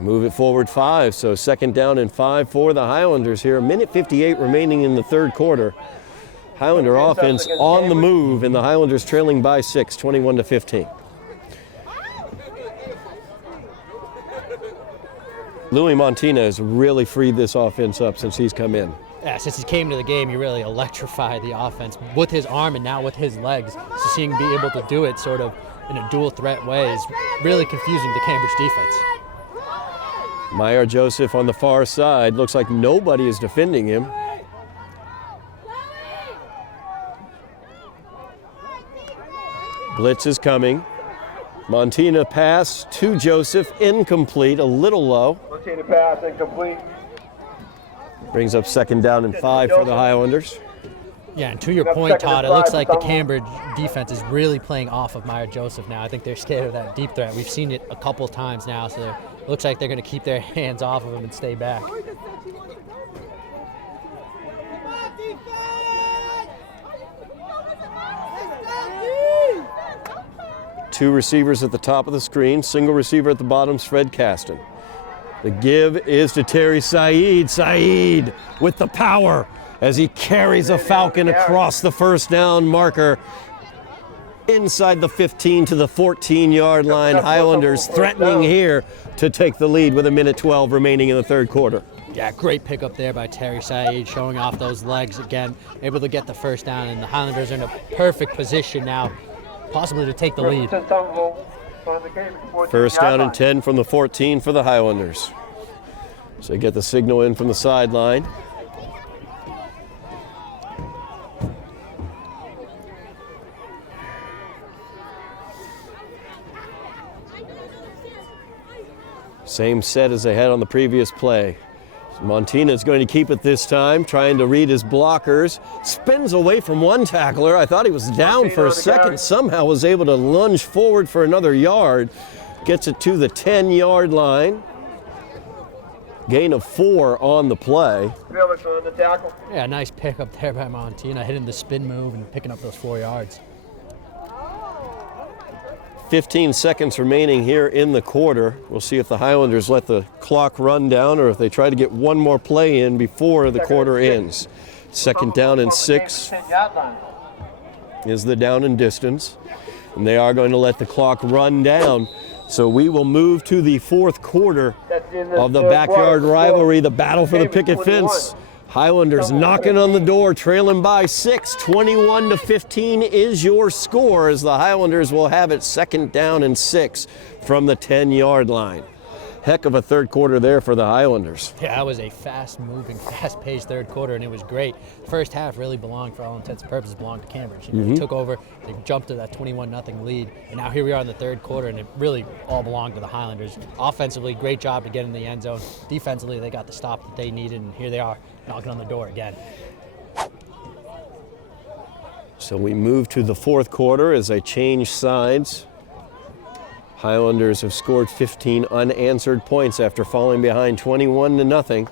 Move it forward 5, so 2nd down and 5 for the Highlanders here. 1:58 remaining in the 3rd quarter. Highlander offense on the move, and the Highlanders trailing by 6, 21-15. Louis Montina has really freed this offense up since he's come in. Yeah, since he came to the game, he really electrified the offense with his arm and now with his legs. So seeing him be able to do it sort of in a dual threat way is really confusing the Cambridge defense. Meyer Joseph on the far side. Looks like nobody is defending him. Blitz is coming. Montina pass to Joseph, incomplete, a little low. Montina pass, incomplete. Brings up 2nd down and 5 for the Highlanders. Yeah, and to your point, Todd, it looks like the Cambridge defense is really playing off of Meyer Joseph now. I think they're scared of that deep threat. We've seen it a couple times now, so it looks like they're going to keep their hands off of him and stay back. Two receivers at the top of the screen, single receiver at the bottom is Fred Caston. The give is to Terry Saeed. Saeed with the power as he carries a Falcon across the 1st down marker inside the 15 to the 14-yard line. Highlanders threatening here to take the lead with 1:12 remaining in the 3rd quarter. Yeah, great pickup there by Terry Saeed, showing off those legs again, able to get the 1st down, and the Highlanders are in a perfect position now, possibly to take the lead. 1st down and 10 from the 14 for the Highlanders. So they get the signal in from the sideline. Same set as they had on the previous play. Montina is going to keep it this time, trying to read his blockers. Spins away from one tackler. I thought he was down for a second. Somehow was able to lunge forward for another yard. Gets it to the 10-yard line. Gain of 4 on the play. Yeah, nice pickup there by Montina, hitting the spin move and picking up those 4 yards. 15 seconds remaining here in the quarter. We'll see if the Highlanders let the clock run down or if they try to get one more play in before the quarter ends. 2nd down and 6 is the down and distance. And they are going to let the clock run down. So we will move to the 4th quarter of the backyard rivalry, the battle for the picket fence. Highlanders knocking on the door, trailing by 6. 21-15 is your score as the Highlanders will have it 2nd down and 6 from the 10-yard line. Heck of a 3rd quarter there for the Highlanders. Yeah, that was a fast-moving, fast-paced 3rd quarter, and it was great. First half really belonged, for all intents and purposes, belonged to Cambridge. They took over, they jumped to that 21-0 lead, and now here we are in the 3rd quarter, and it really all belonged to the Highlanders. Offensively, great job to get in the end zone. Defensively, they got the stop that they needed, and here they are, knocking on the door again. So we move to the 4th quarter as they change sides. Highlanders have scored 15 unanswered points after falling behind 21-0.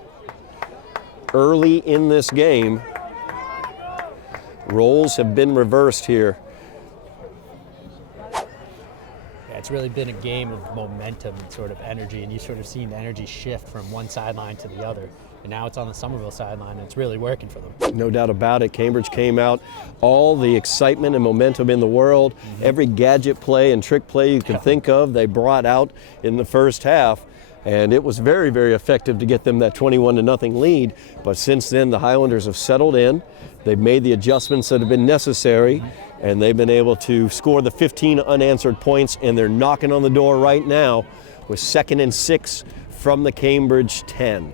Early in this game, roles have been reversed here. Yeah, it's really been a game of momentum and sort of energy, and you've sort of seen the energy shift from one sideline to the other. And now it's on the Somerville sideline, and it's really working for them. No doubt about it. Cambridge came out, all the excitement and momentum in the world, every gadget play and trick play you can think of, they brought out in the first half. And it was very, very effective to get them that 21-0 lead. But since then, the Highlanders have settled in. They've made the adjustments that have been necessary, and they've been able to score the 15 unanswered points, and they're knocking on the door right now with 2nd and 6 from the Cambridge 10.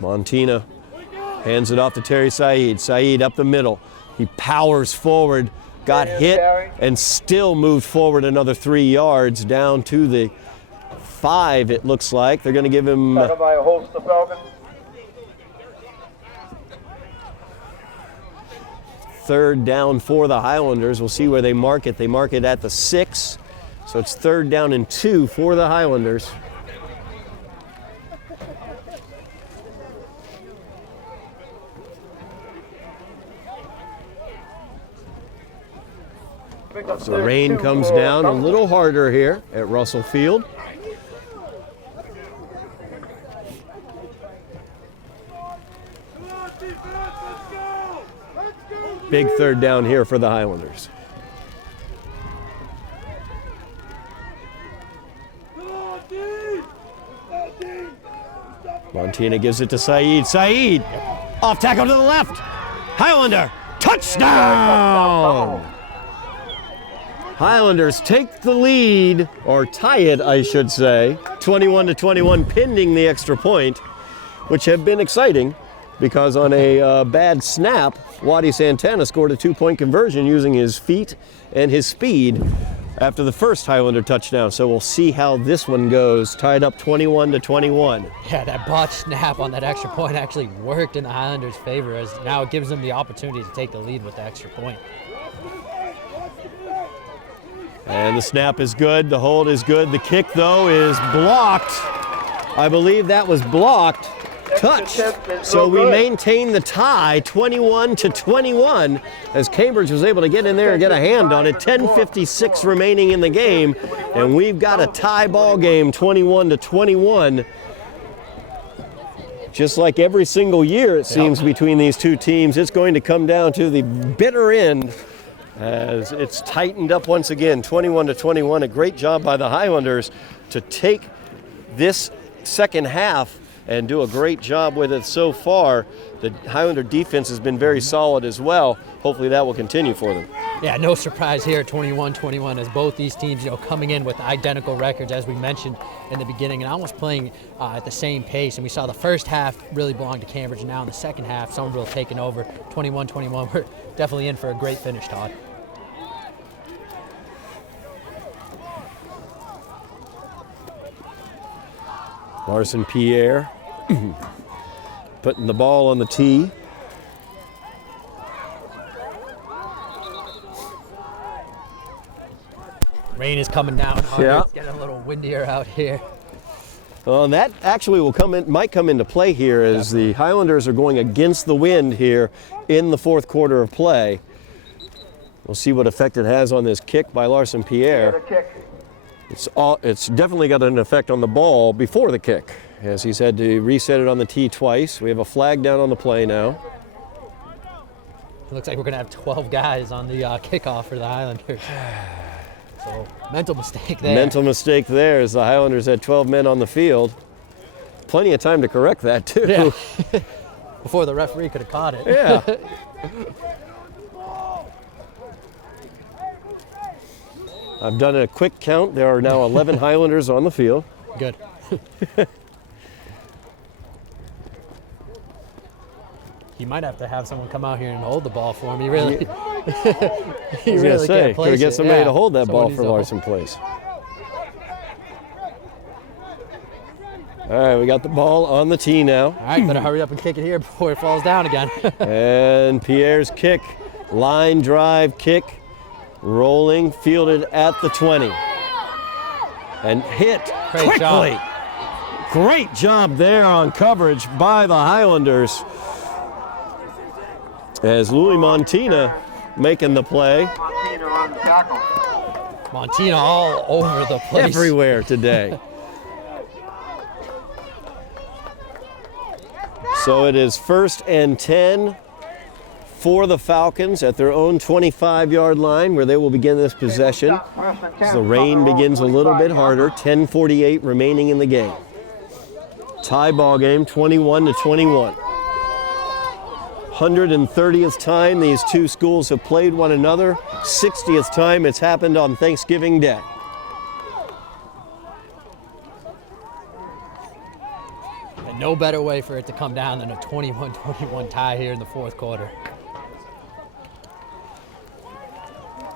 Montina hands it off to Terry Saeed. Saeed up the middle. He powers forward, got hit, and still moved forward another 3 yards down to the 5, it looks like. They're going to give him... Second by a host of Falcons. Third down for the Highlanders. We'll see where they mark it. They mark it at the 6. So it's 3rd down and 2 for the Highlanders. So the rain comes down a little harder here at Russell Field. Big 3rd down here for the Highlanders. Montina gives it to Saeed. Saeed! Off tackle to the left. Highlander! Touchdown! Highlanders take the lead, or tie it, I should say, 21-21, pending the extra point, which have been exciting because on a bad snap, Waddy Santana scored a 2-point conversion using his feet and his speed after the first Highlander touchdown. So we'll see how this one goes, tied up 21-21. Yeah, that botched snap on that extra point actually worked in the Highlanders' favor, as now it gives them the opportunity to take the lead with the extra point. And the snap is good, the hold is good. The kick, though, is blocked. I believe that was blocked. Touch. So we maintain the tie, 21-21, as Cambridge was able to get in there and get a hand on it. 10:56 remaining in the game, and we've got a tie ball game, 21-21. Just like every single year, it seems, between these two teams, it's going to come down to the bitter end, as it's tightened up once again, 21-21. A great job by the Highlanders to take this second half and do a great job with it so far. The Highlander defense has been very solid as well. Hopefully that will continue for them. Yeah, no surprise here at 21-21, as both these teams, coming in with identical records, as we mentioned in the beginning, and almost playing at the same pace. And we saw the first half really belong to Cambridge, and now in the second half, Somerville taking over 21-21. We're definitely in for a great finish, Todd. Larson Pierre putting the ball on the tee. Rain is coming down hard. Yeah. It's getting a little windier out here. Well, and that actually might come into play here, as the Highlanders are going against the wind here in the fourth quarter of play. We'll see what effect it has on this kick by Larson Pierre. It's definitely got an effect on the ball before the kick, as he's had to reset it on the tee twice. We have a flag down on the play now. It looks like we're going to have 12 guys on the kickoff for the Highlanders. So, mental mistake there. Mental mistake there, as the Highlanders had 12 men on the field. Plenty of time to correct that, too. Yeah. Before the referee could have caught it. Yeah. I've done a quick count. There are now 11 Highlanders on the field. Good. You might have to have someone come out here and hold the ball for me, really. I was going to say, could we get somebody to hold that ball for Larson Place? All right, we got the ball on the tee now. All right, better hurry up and kick it here before it falls down again. And Pierre's kick, line drive kick, rolling, fielded at the 20. And hit quickly. Great job there on coverage by the Highlanders, as Louis Montina making the play. Montina on the tackle. Montina all over the place. Everywhere today. So it is 1st and 10 for the Falcons at their own 25-yard line, where they will begin this possession. As the rain begins a little bit harder, 10:48 remaining in the game. Tie ball game, 21-21. 130th time these two schools have played one another. 60th time it's happened on Thanksgiving Day. And no better way for it to come down than a 21-21 tie here in the 4th quarter.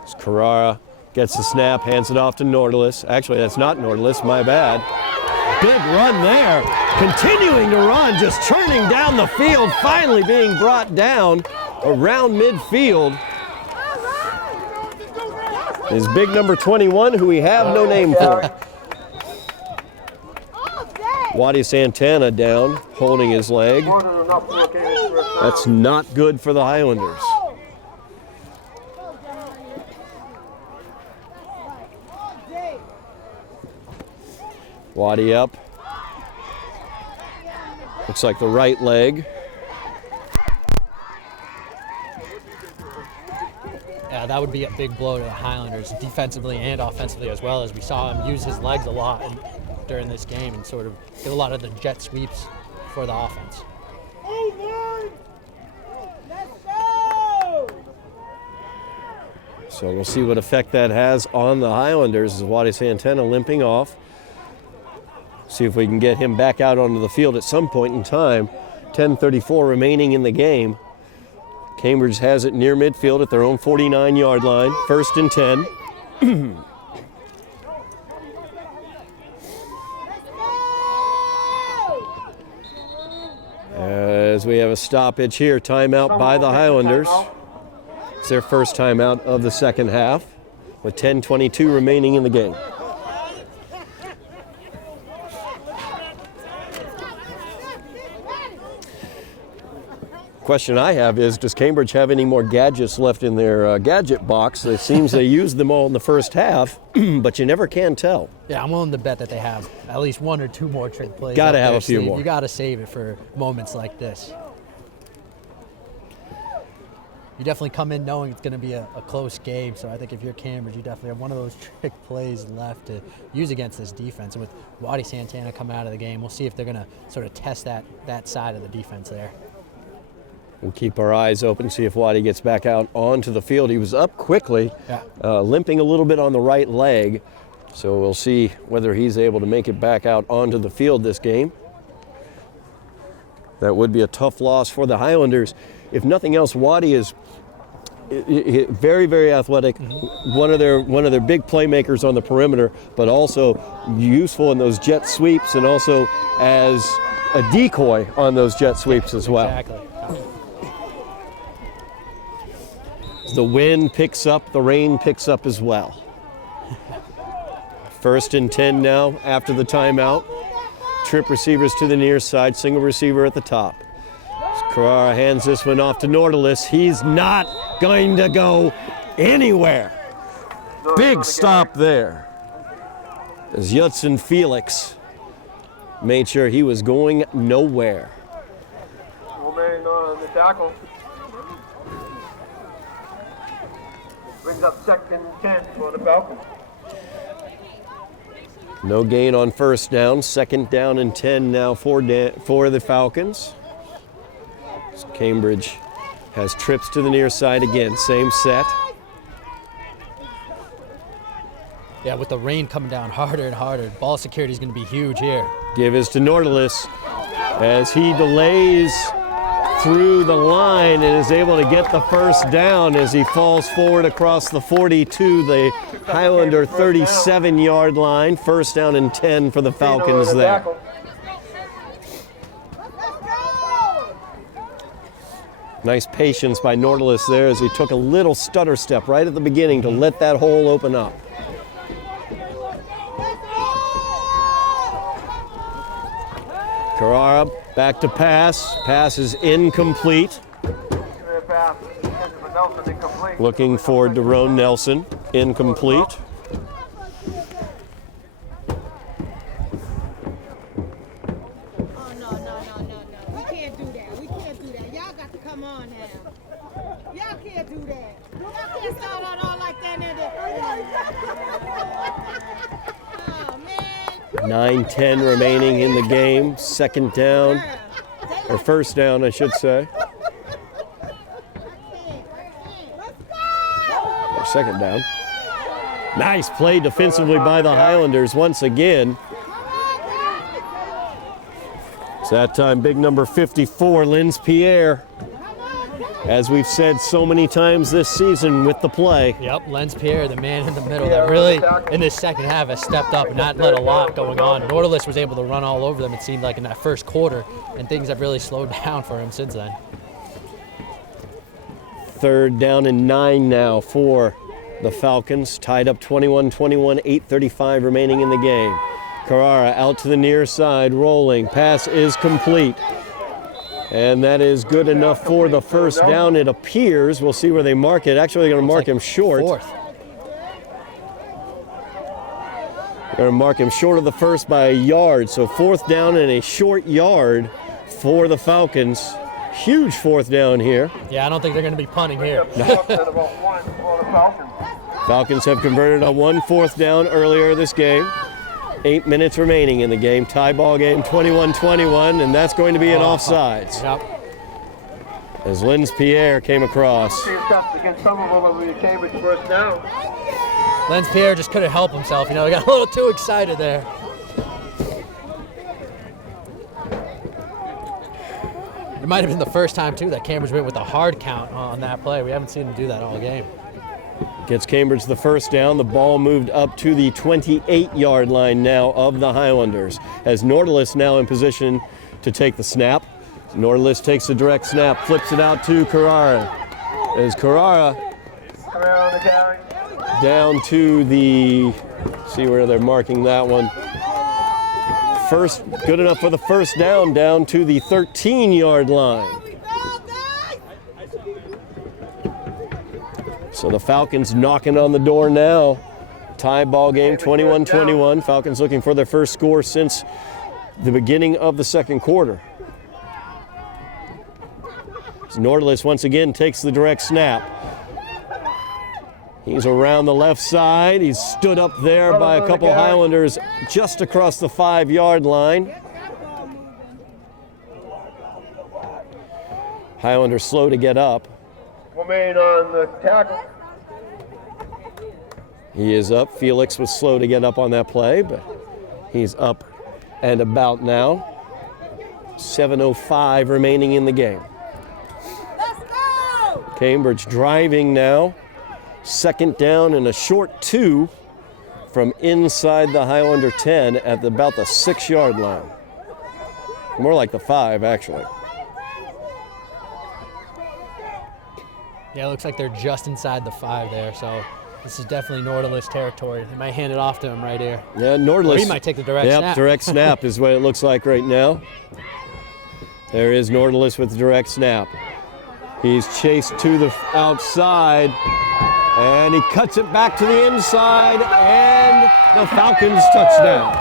It's Carrara Gets the snap, hands it off to Nordalis. Actually, that's not Nordalis, my bad. Big run there. Continuing to run, just churning down the field, finally being brought down around midfield. Is big number 21, who we have no name for. Waddy Santana down, holding his leg. That's not good for the Highlanders. Waddy up. Looks like the right leg. Yeah, that would be a big blow to the Highlanders, defensively and offensively as well, as we saw him use his legs a lot during this game and sort of get a lot of the jet sweeps for the offense. So we'll see what effect that has on the Highlanders as Waddy Santana limping off. See if we can get him back out onto the field at some point in time. 10:34 remaining in the game. Cambridge has it near midfield at their own 49-yard line. 1st and 10. As we have a stoppage here, timeout by the Highlanders. It's their first timeout of the second half with 10:22 remaining in the game. Question I have is, does Cambridge have any more gadgets left in their gadget box? It seems they used them all in the first half, but you never can tell. Yeah, I'm willing to bet that they have at least 1 or 2 more trick plays. Got to have a few more. You got to save it for moments like this. You definitely come in knowing it's going to be a close game, so I think if you're Cambridge, you definitely have one of those trick plays left to use against this defense. And with Waddy Santana coming out of the game, we'll see if they're going to sort of test that side of the defense there. We'll keep our eyes open, see if Waddy gets back out onto the field. He was up quickly, limping a little bit on the right leg. So we'll see whether he's able to make it back out onto the field this game. That would be a tough loss for the Highlanders. If nothing else, Waddy is very, very athletic. One of their big playmakers on the perimeter, but also useful in those jet sweeps and also as a decoy on those jet sweeps as well. Exactly. The wind picks up, the rain picks up as well. 1st and 10 now after the timeout. Trip receivers to the near side, single receiver at the top. Carrara hands this one off to Nordalis. He's not going to go anywhere. Big stop there. As Judson Felix made sure he was going nowhere. Romain on the tackle. Brings up 2nd and 10 for the Falcons. No gain on 1st down. 2nd down and 10 now for the Falcons. So Cambridge has trips to the near side again. Same set. Yeah, with the rain coming down harder and harder, ball security is going to be huge here. Give is to Nordalis as he delays through the line and is able to get the 1st down as he falls forward across the 40 to the Highlander 37-yard line. 1st down and 10 for the Falcons there. Nice patience by Nordalis there as he took a little stutter step right at the beginning to let that hole open up. Carrara back to pass. Pass is incomplete. Looking for Daron Nelson. Incomplete. Oh, no. We can't do that. Y'all got to come on now. Y'all can't do that. Y'all can't start out all like that. Oh, man. 9:10 remaining in the game. 2nd down, or 1st down, I should say. Or 2nd down. Nice play defensively by the Highlanders once again. It's that time big number 54, Linz Pierre, As we've said so many times this season with the play. Yep, Lenz Pierre, the man in the middle that really, in this second half, has stepped up and not let a lot going on. Nautilus was able to run all over them, it seemed like, in that first quarter, and things have really slowed down for him since then. 3rd down and 9 now for the Falcons. Tied up 21-21, 8:35 remaining in the game. Carrara out to the near side, rolling. Pass is complete. And that is good enough for the first down, it appears. We'll see where they mark it. Actually, they're going to mark him short. 4th. They're going to mark him short of the first by a yard. So 4th down and a short yard for the Falcons. Huge 4th down here. Yeah, I don't think they're going to be punting here. Falcons have converted on 1 4th down earlier this game. 8 minutes remaining in the game. Tie ball game 21-21, and that's going to be an offsides. Yep. As Lenz Pierre came across. Against Somerville over the Cambridge first down. Lenz Pierre just couldn't help himself. You know, he got a little too excited there. It might have been the first time, too, that Cambridge went with a hard count on that play. We haven't seen him do that all game. Gets Cambridge the first down. The ball moved up to the 28-yard line now of the Highlanders. As Nautilus now in position to take the snap. Nautilus takes the direct snap, flips it out to Carrara. As Carrara On the carry. down to the, see where they're marking that one. First, good enough for the first down to the 13-yard line. So the Falcons knocking on the door now. Tie ball game 21-21. Falcons looking for their first score since the beginning of the second quarter. So Nautilus once again takes the direct snap. He's around the left side. He's stood up there by a couple Highlanders just across the 5-yard line. Highlanders slow to get up. Remain on the tackle. He is up. Felix was slow to get up on that play, but he's up and about now. 7:05 remaining in the game. Let's go! Cambridge driving now. 2nd down and a short 2 from inside the Highlander 10 at about the 6-yard line. More like the 5, actually. Yeah, it looks like they're just inside the 5 there, so this is definitely Nautilus territory. They might hand it off to him right here. Yeah, Nautilus. Or he might take the direct snap. Yep, direct snap is what it looks like right now. There is Nautilus with the direct snap. He's chased to the outside, and he cuts it back to the inside, and the Falcons touchdown.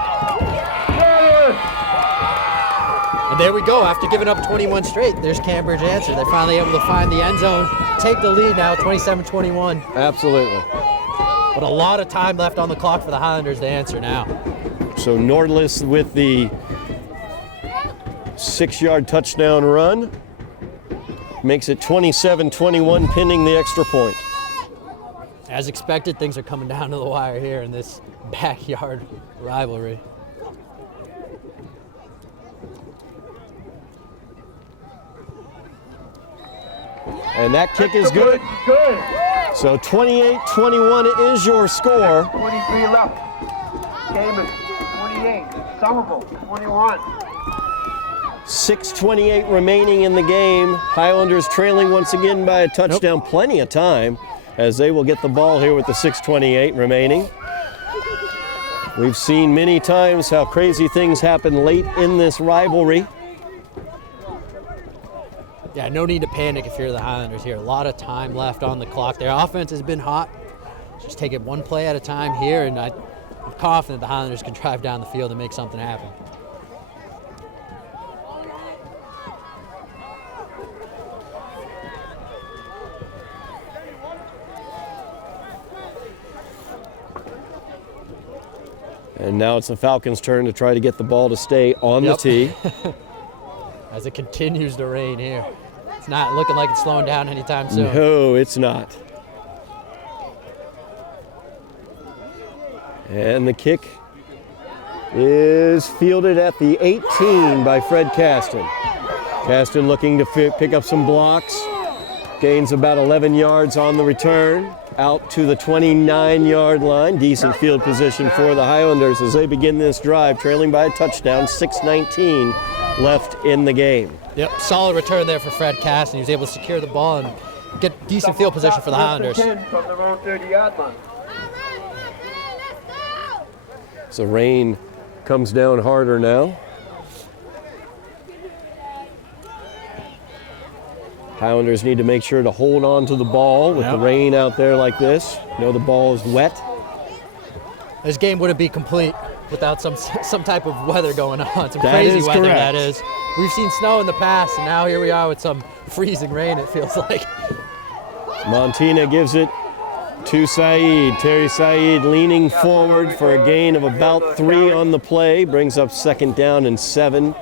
And there we go. After giving up 21 straight, there's Cambridge answer. They're finally able to find the end zone, take the lead now, 27-21. Absolutely. But a lot of time left on the clock for the Highlanders to answer now. So Nautilus with the 6-yard touchdown run makes it 27-21, pinning the extra point. As expected, things are coming down to the wire here in this backyard rivalry. And that kick is good. Good. So 28-21 is your score. 23 left. Cambridge, 28. Somerville, 21. 6:28 remaining in the game. Highlanders trailing once again by a touchdown. Plenty of time as they will get the ball here with the 6:28 remaining. We've seen many times how crazy things happen late in this rivalry. Yeah, no need to panic if you're the Highlanders here. A lot of time left on the clock. Their offense has been hot. Just take it one play at a time here, and I'm confident the Highlanders can drive down the field and make something happen. And now it's the Falcons' turn to try to get the ball to stay on the tee. As it continues to rain here. It's not looking like it's slowing down anytime soon. No, it's not. And the kick is fielded at the 18 by Fred Caston. Caston looking to pick up some blocks. Gains about 11 yards on the return, out to the 29-yard line. Decent field position for the Highlanders as they begin this drive, trailing by a touchdown, 6:19 left in the game. Yep, solid return there for Fred Caston. He was able to secure the ball and get decent field position for the Highlanders. From their own 30-yard line. So rain comes down harder now. Highlanders need to make sure to hold on to the ball with the rain out there like this. You know the ball is wet. This game wouldn't be complete without some type of weather going on. Some That crazy is weather, correct. that is. We've seen snow in the past, and now here we are with some freezing rain, it feels like. Montina gives it to Saeed. Terry Saeed leaning forward for a gain of about 3 on the play. Brings up 2nd down and 7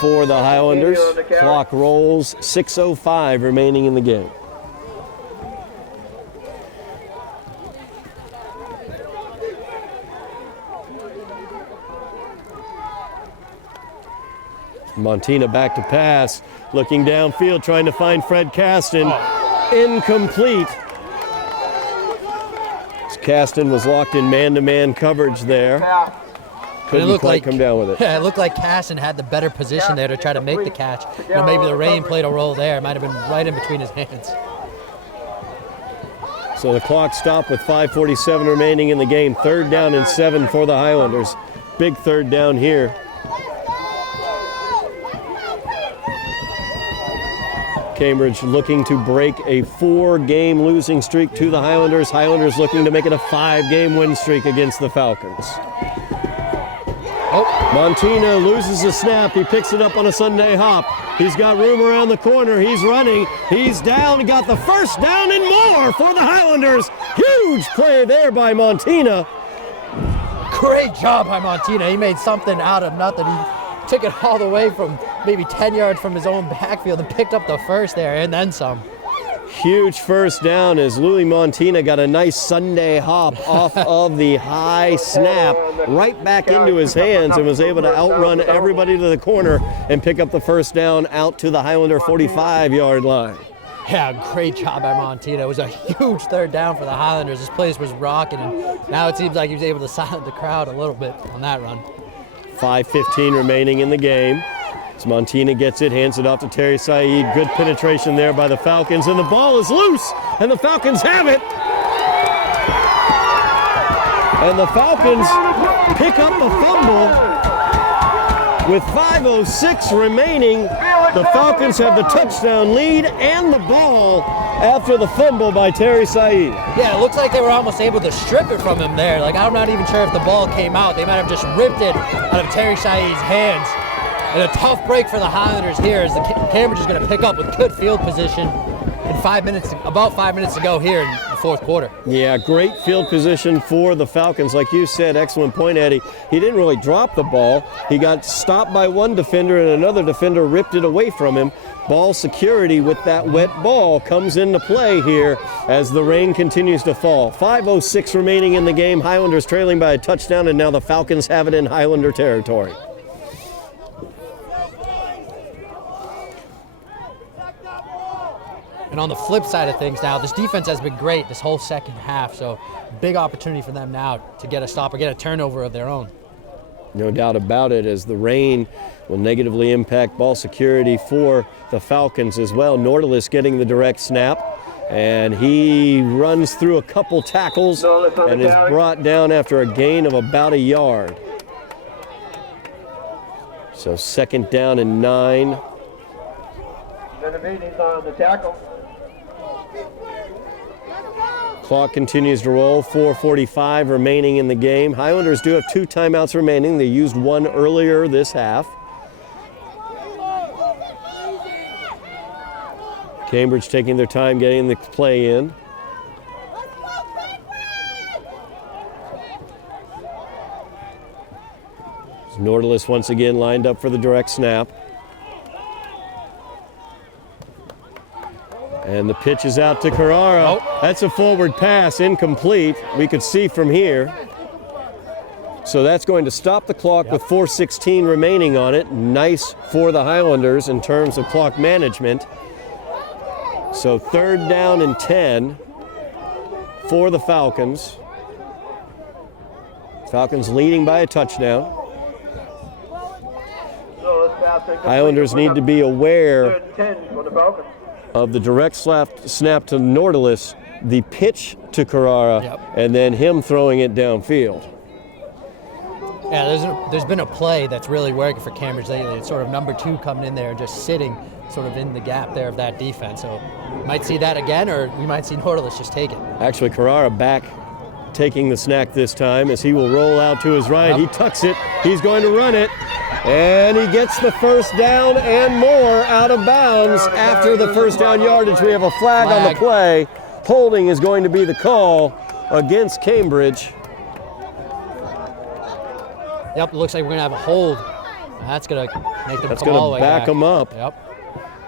for the Highlanders. Clock rolls, 6:05 remaining in the game. Montina back to pass, looking downfield, trying to find Fred Caston. Incomplete. Caston was locked in man-to-man coverage there. Couldn't quite come down with it. Yeah, it looked like Caston had the better position there to try to make the catch. You know, maybe the rain played a role there. It might have been right in between his hands. So the clock stopped with 5:47 remaining in the game. 3rd down and 7 for the Highlanders. Big 3rd down here. Cambridge looking to break a 4-game losing streak to the Highlanders. Highlanders looking to make it a 5-game win streak against the Falcons. Montina loses the snap. He picks it up on a Sunday hop. He's got room around the corner. He's running. He's down. He got the 1st down and more for the Highlanders. Huge play there by Montina. Great job by Montina. He made something out of nothing. He took it all the way from maybe 10 yards from his own backfield and picked up the 1st there and then some. Huge 1st down as Louis Montina got a nice Sunday hop off of the high snap right back into his hands and was able to outrun everybody to the corner and pick up the 1st down out to the Highlander 45-yard line. Yeah, great job by Montina. It was a huge 3rd down for the Highlanders. This place was rocking, and now it seems like he was able to silence the crowd a little bit on that run. 5:15 remaining in the game. As Montina gets it, hands it off to Terry Saeed. Good penetration there by the Falcons, and the ball is loose, and the Falcons have it. And the Falcons pick up a fumble. With 5:06 remaining, the Falcons have the touchdown lead and the ball after the fumble by Terry Saeed. Yeah, it looks like they were almost able to strip it from him there. Like, I'm not even sure if the ball came out. They might have just ripped it out of Terry Saeed's hands. And a tough break for the Highlanders here as the Cambridge is going to pick up with good field position in about 5 minutes to go here in the 4th quarter. Yeah, great field position for the Falcons. Like you said, excellent point, Eddie. He didn't really drop the ball. He got stopped by one defender and another defender ripped it away from him. Ball security with that wet ball comes into play here as the rain continues to fall. 5:06 remaining in the game. Highlanders trailing by a touchdown, and now the Falcons have it in Highlander territory. And on the flip side of things now, this defense has been great this whole 2nd half, so big opportunity for them now to get a stop or get a turnover of their own. No doubt about it, as the rain will negatively impact ball security for the Falcons as well. Nordalis getting the direct snap, and he runs through a couple tackles and is brought down after a gain of about a yard. So 2nd down and 9. Then the meeting's on the tackle. Clock continues to roll, 4:45 remaining in the game. Highlanders do have 2 timeouts remaining. They used one earlier this half. Cambridge taking their time getting the play in. Nordalis once again lined up for the direct snap. And the pitch is out to Carrara. That's a forward pass, incomplete. We could see from here. So that's going to stop the clock with 4:16 remaining on it. Nice for the Highlanders in terms of clock management. So 3rd down and 10 for the Falcons. Falcons leading by a touchdown. Highlanders need to be aware of the direct snap to Nordalis, the pitch to Carrara, and then him throwing it downfield. Yeah, there's been a play that's really working for Cambridge lately. It's sort of number 2 coming in there and just sitting sort of in the gap there of that defense. So you might see that again, or you might see Nordalis just take it. Actually, Carrara back taking the snack this time as he will roll out to his right. He tucks it. He's going to run it. And he gets the 1st down and more out of bounds after the 1st down yardage. We have a flag on the play. Holding is going to be the call against Cambridge. Yep, it looks like we're going to have a hold. That's going to make them That's come all the way back back. them up. Yep.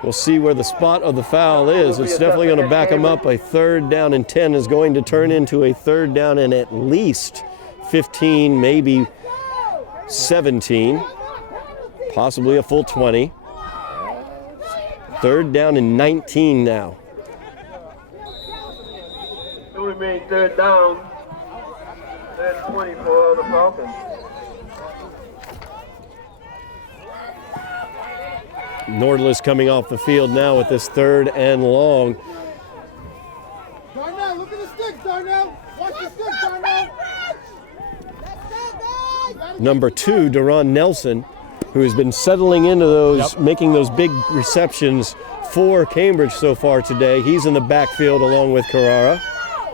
We'll see where the spot of the foul is. It's definitely going to back them up. A 3rd down and 10 is going to turn into a 3rd down and at least 15, maybe 17, possibly a full 20. 3rd down and 19 now. It remains 3rd down and 20 for the Falcons. Nordalis coming off the field now with this 3rd and long. Darnell, look at the sticks, Darnell. Watch the sticks, Darnell. Number 2, Deron Nelson, who has been settling into those, making those big receptions for Cambridge so far today. He's in the backfield along with Carrara.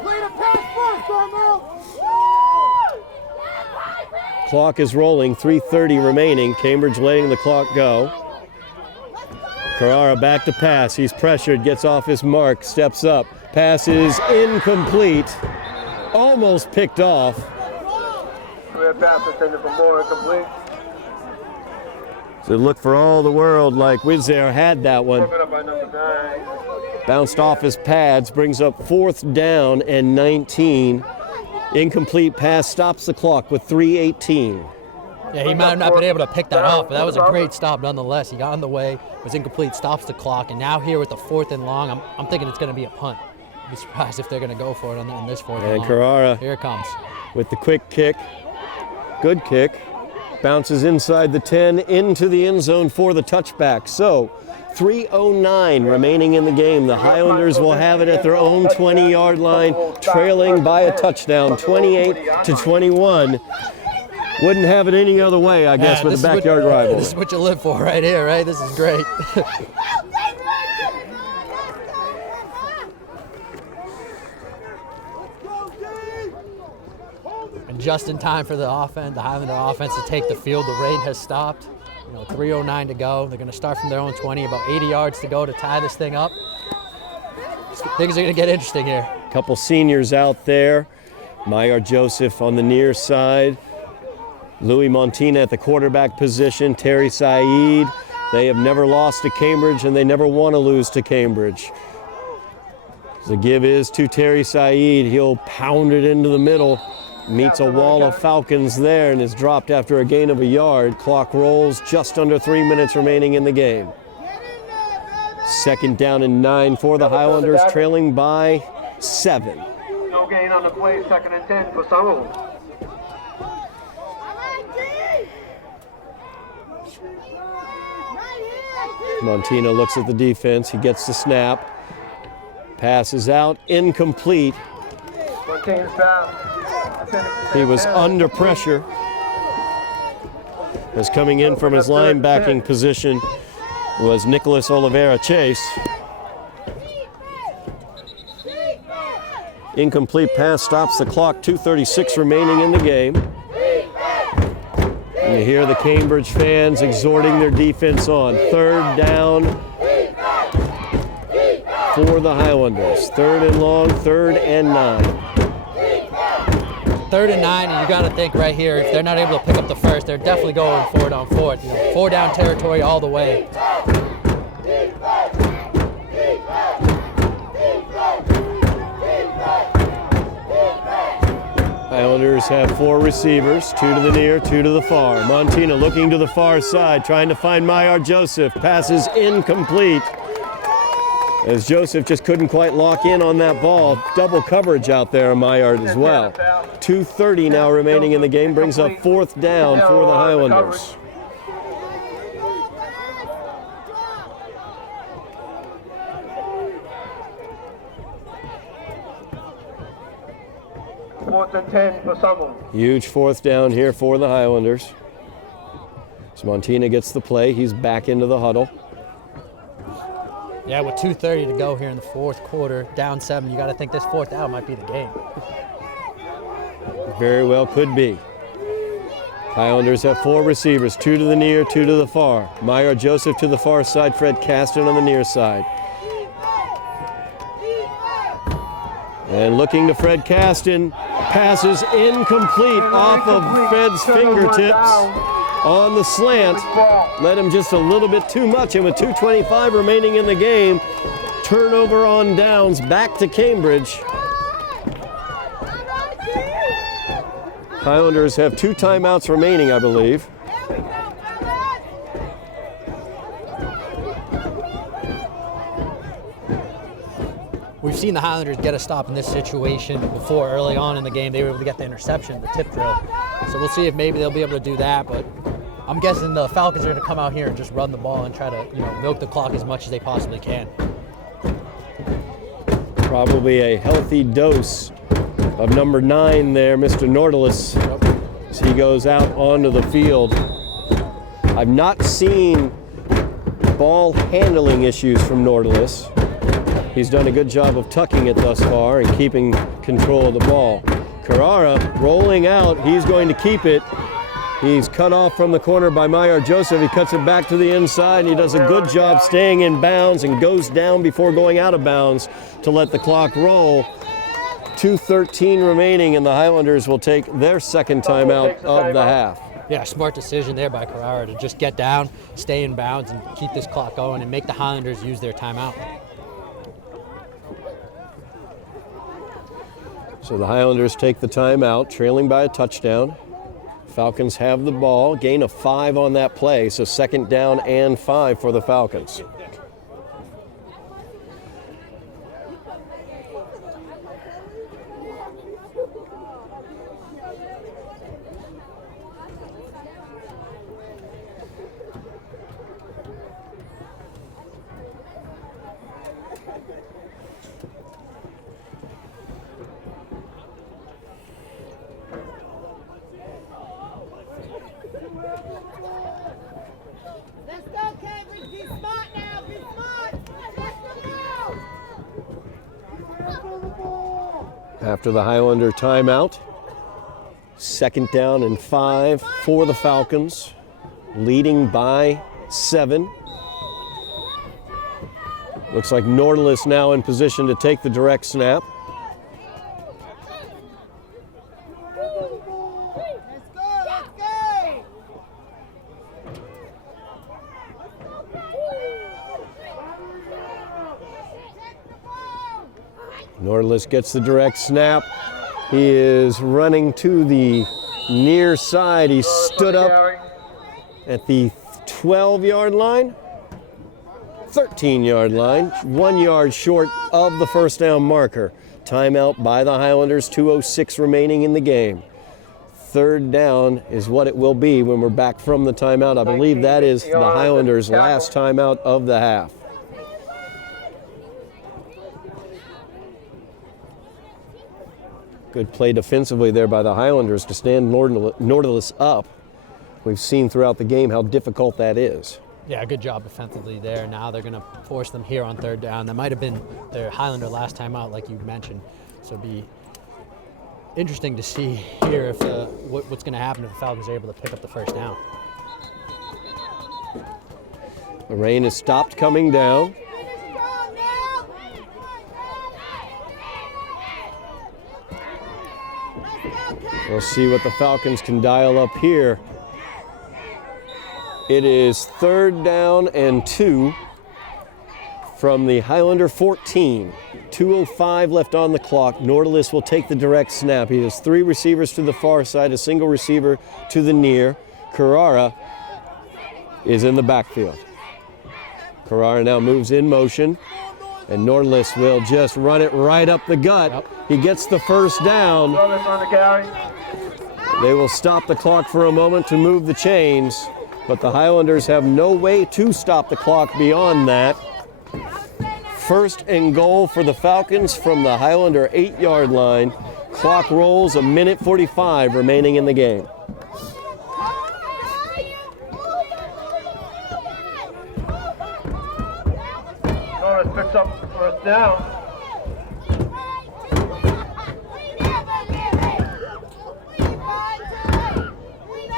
Play the pass first, Darnell. Clock is rolling, 3:30 remaining. Cambridge letting the clock go. Carrara back to pass. He's pressured, gets off his mark, steps up. Pass is incomplete. Almost picked off. Clear pass intended for more, incomplete. So look for all the world like Wizzair had that one. Broken up by number 9. Bounced off his pads, brings up 4th down and 19. Incomplete pass stops the clock with 3:18. Yeah, he might have not been able to pick that off, but that was a great stop nonetheless. He got on the way, was incomplete, stops the clock, and now here with the 4th and long, I'm thinking it's going to be a punt. I'd be surprised if they're going to go for it on this 4th and long. And Carrara Here it comes. with the quick kick. Good kick. Bounces inside the 10 into the end zone for the touchback. So 3:09 remaining in the game. The Highlanders will have it at their own 20-yard line, trailing by a touchdown, 28-21. Wouldn't have it any other way, I guess, with a backyard rival. This is what you live for right here, right? This is great. And just in time for the offense, the Highlander offense to take the field. The rain has stopped. 3:09 to go. They're going to start from their own 20, about 80 yards to go to tie this thing up. Things are going to get interesting here. Couple seniors out there. Maillard Joseph on the near side. Louis Montina at the quarterback position. Terry Saeed. They have never lost to Cambridge, and they never want to lose to Cambridge. The give is to Terry Saeed. He'll pound it into the middle. Meets a wall of Falcons there and is dropped after a gain of a yard. Clock rolls, just under 3 minutes remaining in the game. 2nd down and 9 for the Highlanders, trailing by 7. No gain on the play, 2nd and 10 for Somerville. Montina looks at the defense. He gets the snap. Passes out, incomplete. He was under pressure. As coming in from his linebacking position was Nicholas Oliveira Chase. Incomplete pass stops the clock, 2:36 remaining in the game. And you hear the Cambridge fans exhorting their defense on. 3rd down for the Highlanders. 3rd and long, 3rd and 9. 3rd and 9, and you got to think right here, if they're not able to pick up the first, they're definitely going 4 down 4th. 4 down territory all the way. Highlanders have 4 receivers, 2 to the near, 2 to the far. Montina looking to the far side, trying to find Maillard Joseph. Passes incomplete. as Joseph just couldn't quite lock in on that ball. Double coverage out there on my yard as well. 2:30 now remaining in the game, brings up 4th down for the Highlanders. Fourth and 10 for Somerville. Huge 4th down here for the Highlanders. So Montina gets the play. He's back into the huddle. Yeah, with 2:30 to go here in the 4th quarter, down 7, you got to think this 4th down might be the game. Very well could be. Highlanders have 4 receivers, 2 to the near, 2 to the far. Meyer Joseph to the far side, Fred Caston on the near side. And looking to Fred Caston, passes incomplete off of Fred's fingertips on the slant. Led him just a little bit too much, and with 2:25 remaining in the game, turnover on downs, back to Cambridge. Highlanders have 2 timeouts remaining, I believe. We've seen the Highlanders get a stop in this situation before. Early on in the game, they were able to get the interception, the tip drill. So we'll see if maybe they'll be able to do that, but I'm guessing the Falcons are going to come out here and just run the ball and try to, milk the clock as much as they possibly can. Probably a healthy dose of number 9 there, Mr. Nordalis, as he goes out onto the field. I've not seen ball handling issues from Nordalis. He's done a good job of tucking it thus far and keeping control of the ball. Carrara rolling out, he's going to keep it. He's cut off from the corner by Meyer Joseph. He cuts it back to the inside, and he does a good job staying in bounds and goes down before going out of bounds to let the clock roll. 2:13 remaining, and the Highlanders will take their 2nd timeout of the half. Yeah, smart decision there by Carrara to just get down, stay in bounds, and keep this clock going and make the Highlanders use their timeout. So the Highlanders take the timeout, trailing by a touchdown. Falcons have the ball, gain of 5 on that play, so 2nd down and 5 for the Falcons. Let's go, Cambridge. Be smart now. Be smart. Let's go. After the Highlander timeout, 2nd down and 5 for the Falcons, leading by 7. Looks like Nordalis now in position to take the direct snap. Nordalis gets the direct snap. He is running to the near side. He stood up at the 12-yard line, 13-yard line, 1 yard short of the 1st down marker. Timeout by the Highlanders, 2:06 remaining in the game. 3rd down is what it will be when we're back from the timeout. I believe that is the Highlanders' last timeout of the half. Good play defensively there by the Highlanders to stand Nordalis up. We've seen throughout the game how difficult that is. Yeah, good job defensively there. Now they're going to force them here on 3rd down. That might have been their Highlander last time out, like you mentioned. So it'd be interesting to see here if what's going to happen if the Falcons are able to pick up the 1st down. The rain has stopped coming down. We'll see what the Falcons can dial up here. It is 3rd down and 2 from the Highlander 14. 2:05 left on the clock. Nordalis will take the direct snap. He has 3 receivers to the far side, a single receiver to the near. Carrara is in the backfield. Carrara now moves in motion. And Nordlis will just run it right up the gut. Yep. He gets the first down. Nordlis on the carry. They will stop the clock for a moment to move the chains, but the Highlanders have no way to stop the clock beyond that. First and goal for the Falcons from the Highlander 8-yard line. Clock rolls, 1:45 remaining in the game. Nordlis picks up the first down.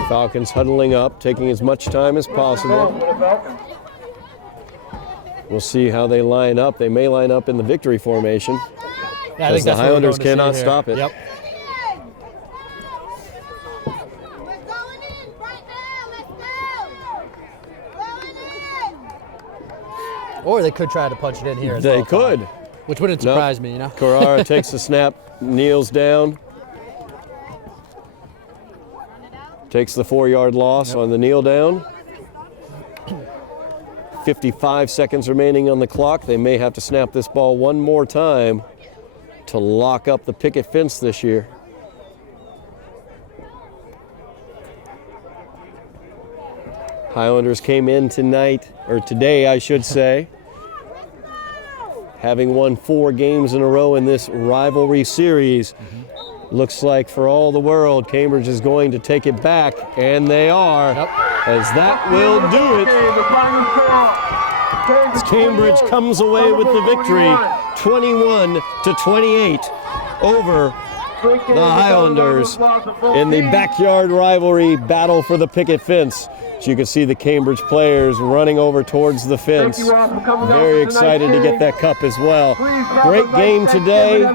Falcons huddling up, taking as much time as possible. We'll see how they line up. They may line up in the victory formation. Yeah, I think the that's what we're Highlanders going to see cannot here. stop it. Yep. Or they could try to punch it in here. They could. Which wouldn't Nope. surprise me, you know? Carrara takes the snap, kneels down. Takes the 4-yard loss on the kneel down. 55 seconds remaining on the clock. They may have to snap this ball one more time to lock up the picket fence this year. Highlanders came in tonight, or today I should say, having won 4 games in a row in this rivalry series. Looks like for all the world, Cambridge is going to take it back, and they are, as that will do it. As Cambridge comes away with the victory, 21-28 over the Highlanders in the backyard rivalry battle for the picket fence. As you can see the Cambridge players running over towards the fence. Very excited to get that cup as well. Great game today.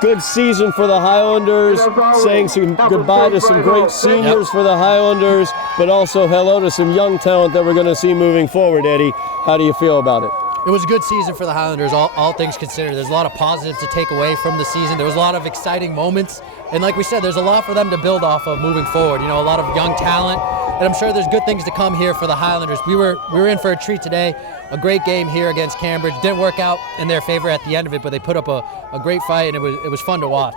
Good season for the Highlanders, saying some goodbye to some great seniors for the Highlanders, but also hello to some young talent that we're going to see moving forward. Eddy, how do you feel about it? It was a good season for the Highlanders, all things considered. There's a lot of positives to take away from the season. There was a lot of exciting moments. And like we said, there's a lot for them to build off of moving forward. You know, a lot of young talent. And I'm sure there's good things to come here for the Highlanders. We were in for a treat today. A great game here against Cambridge. Didn't work out in their favor at the end of it, but they put up a great fight, and it was fun to watch.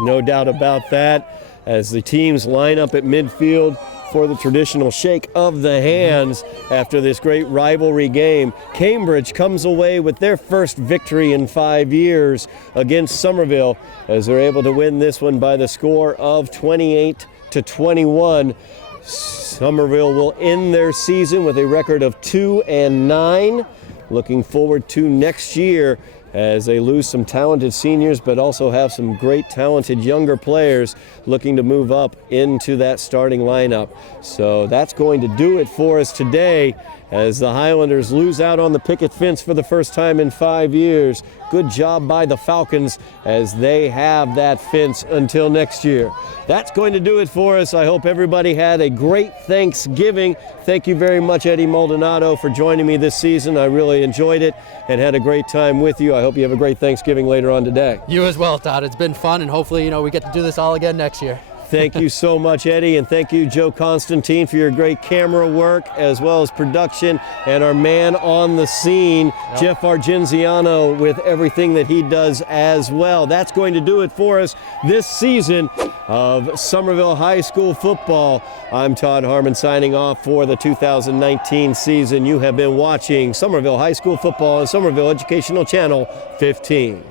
No doubt about that. As the teams line up at midfield for the traditional shake of the hands after this great rivalry game. Cambridge comes away with their first victory in 5 years against Somerville as they're able to win this one by the score of 28-21. Somerville will end their season with a record of 2-9. Looking forward to next year as they lose some talented seniors, but also have some great talented younger players looking to move up into that starting lineup. So that's going to do it for us today as the Highlanders lose out on the picket fence for the first time in 5 years. Good job by the Falcons as they have that fence until next year. That's going to do it for us. I hope everybody had a great Thanksgiving. Thank you very much, Eddy Maldonado, for joining me this season. I really enjoyed it and had a great time with you. I hope you have a great Thanksgiving later on today. You as well, Todd. It's been fun, and hopefully, we get to do this all again next year. Thank you so much, Eddy, and thank you, Joe Constantine, for your great camera work as well as production, and our man on the scene, Jeff Argenziano, with everything that he does as well. That's going to do it for us this season of Somerville High School football. I'm Todd Harmon signing off for the 2019 season. You have been watching Somerville High School football on Somerville Educational Channel 15.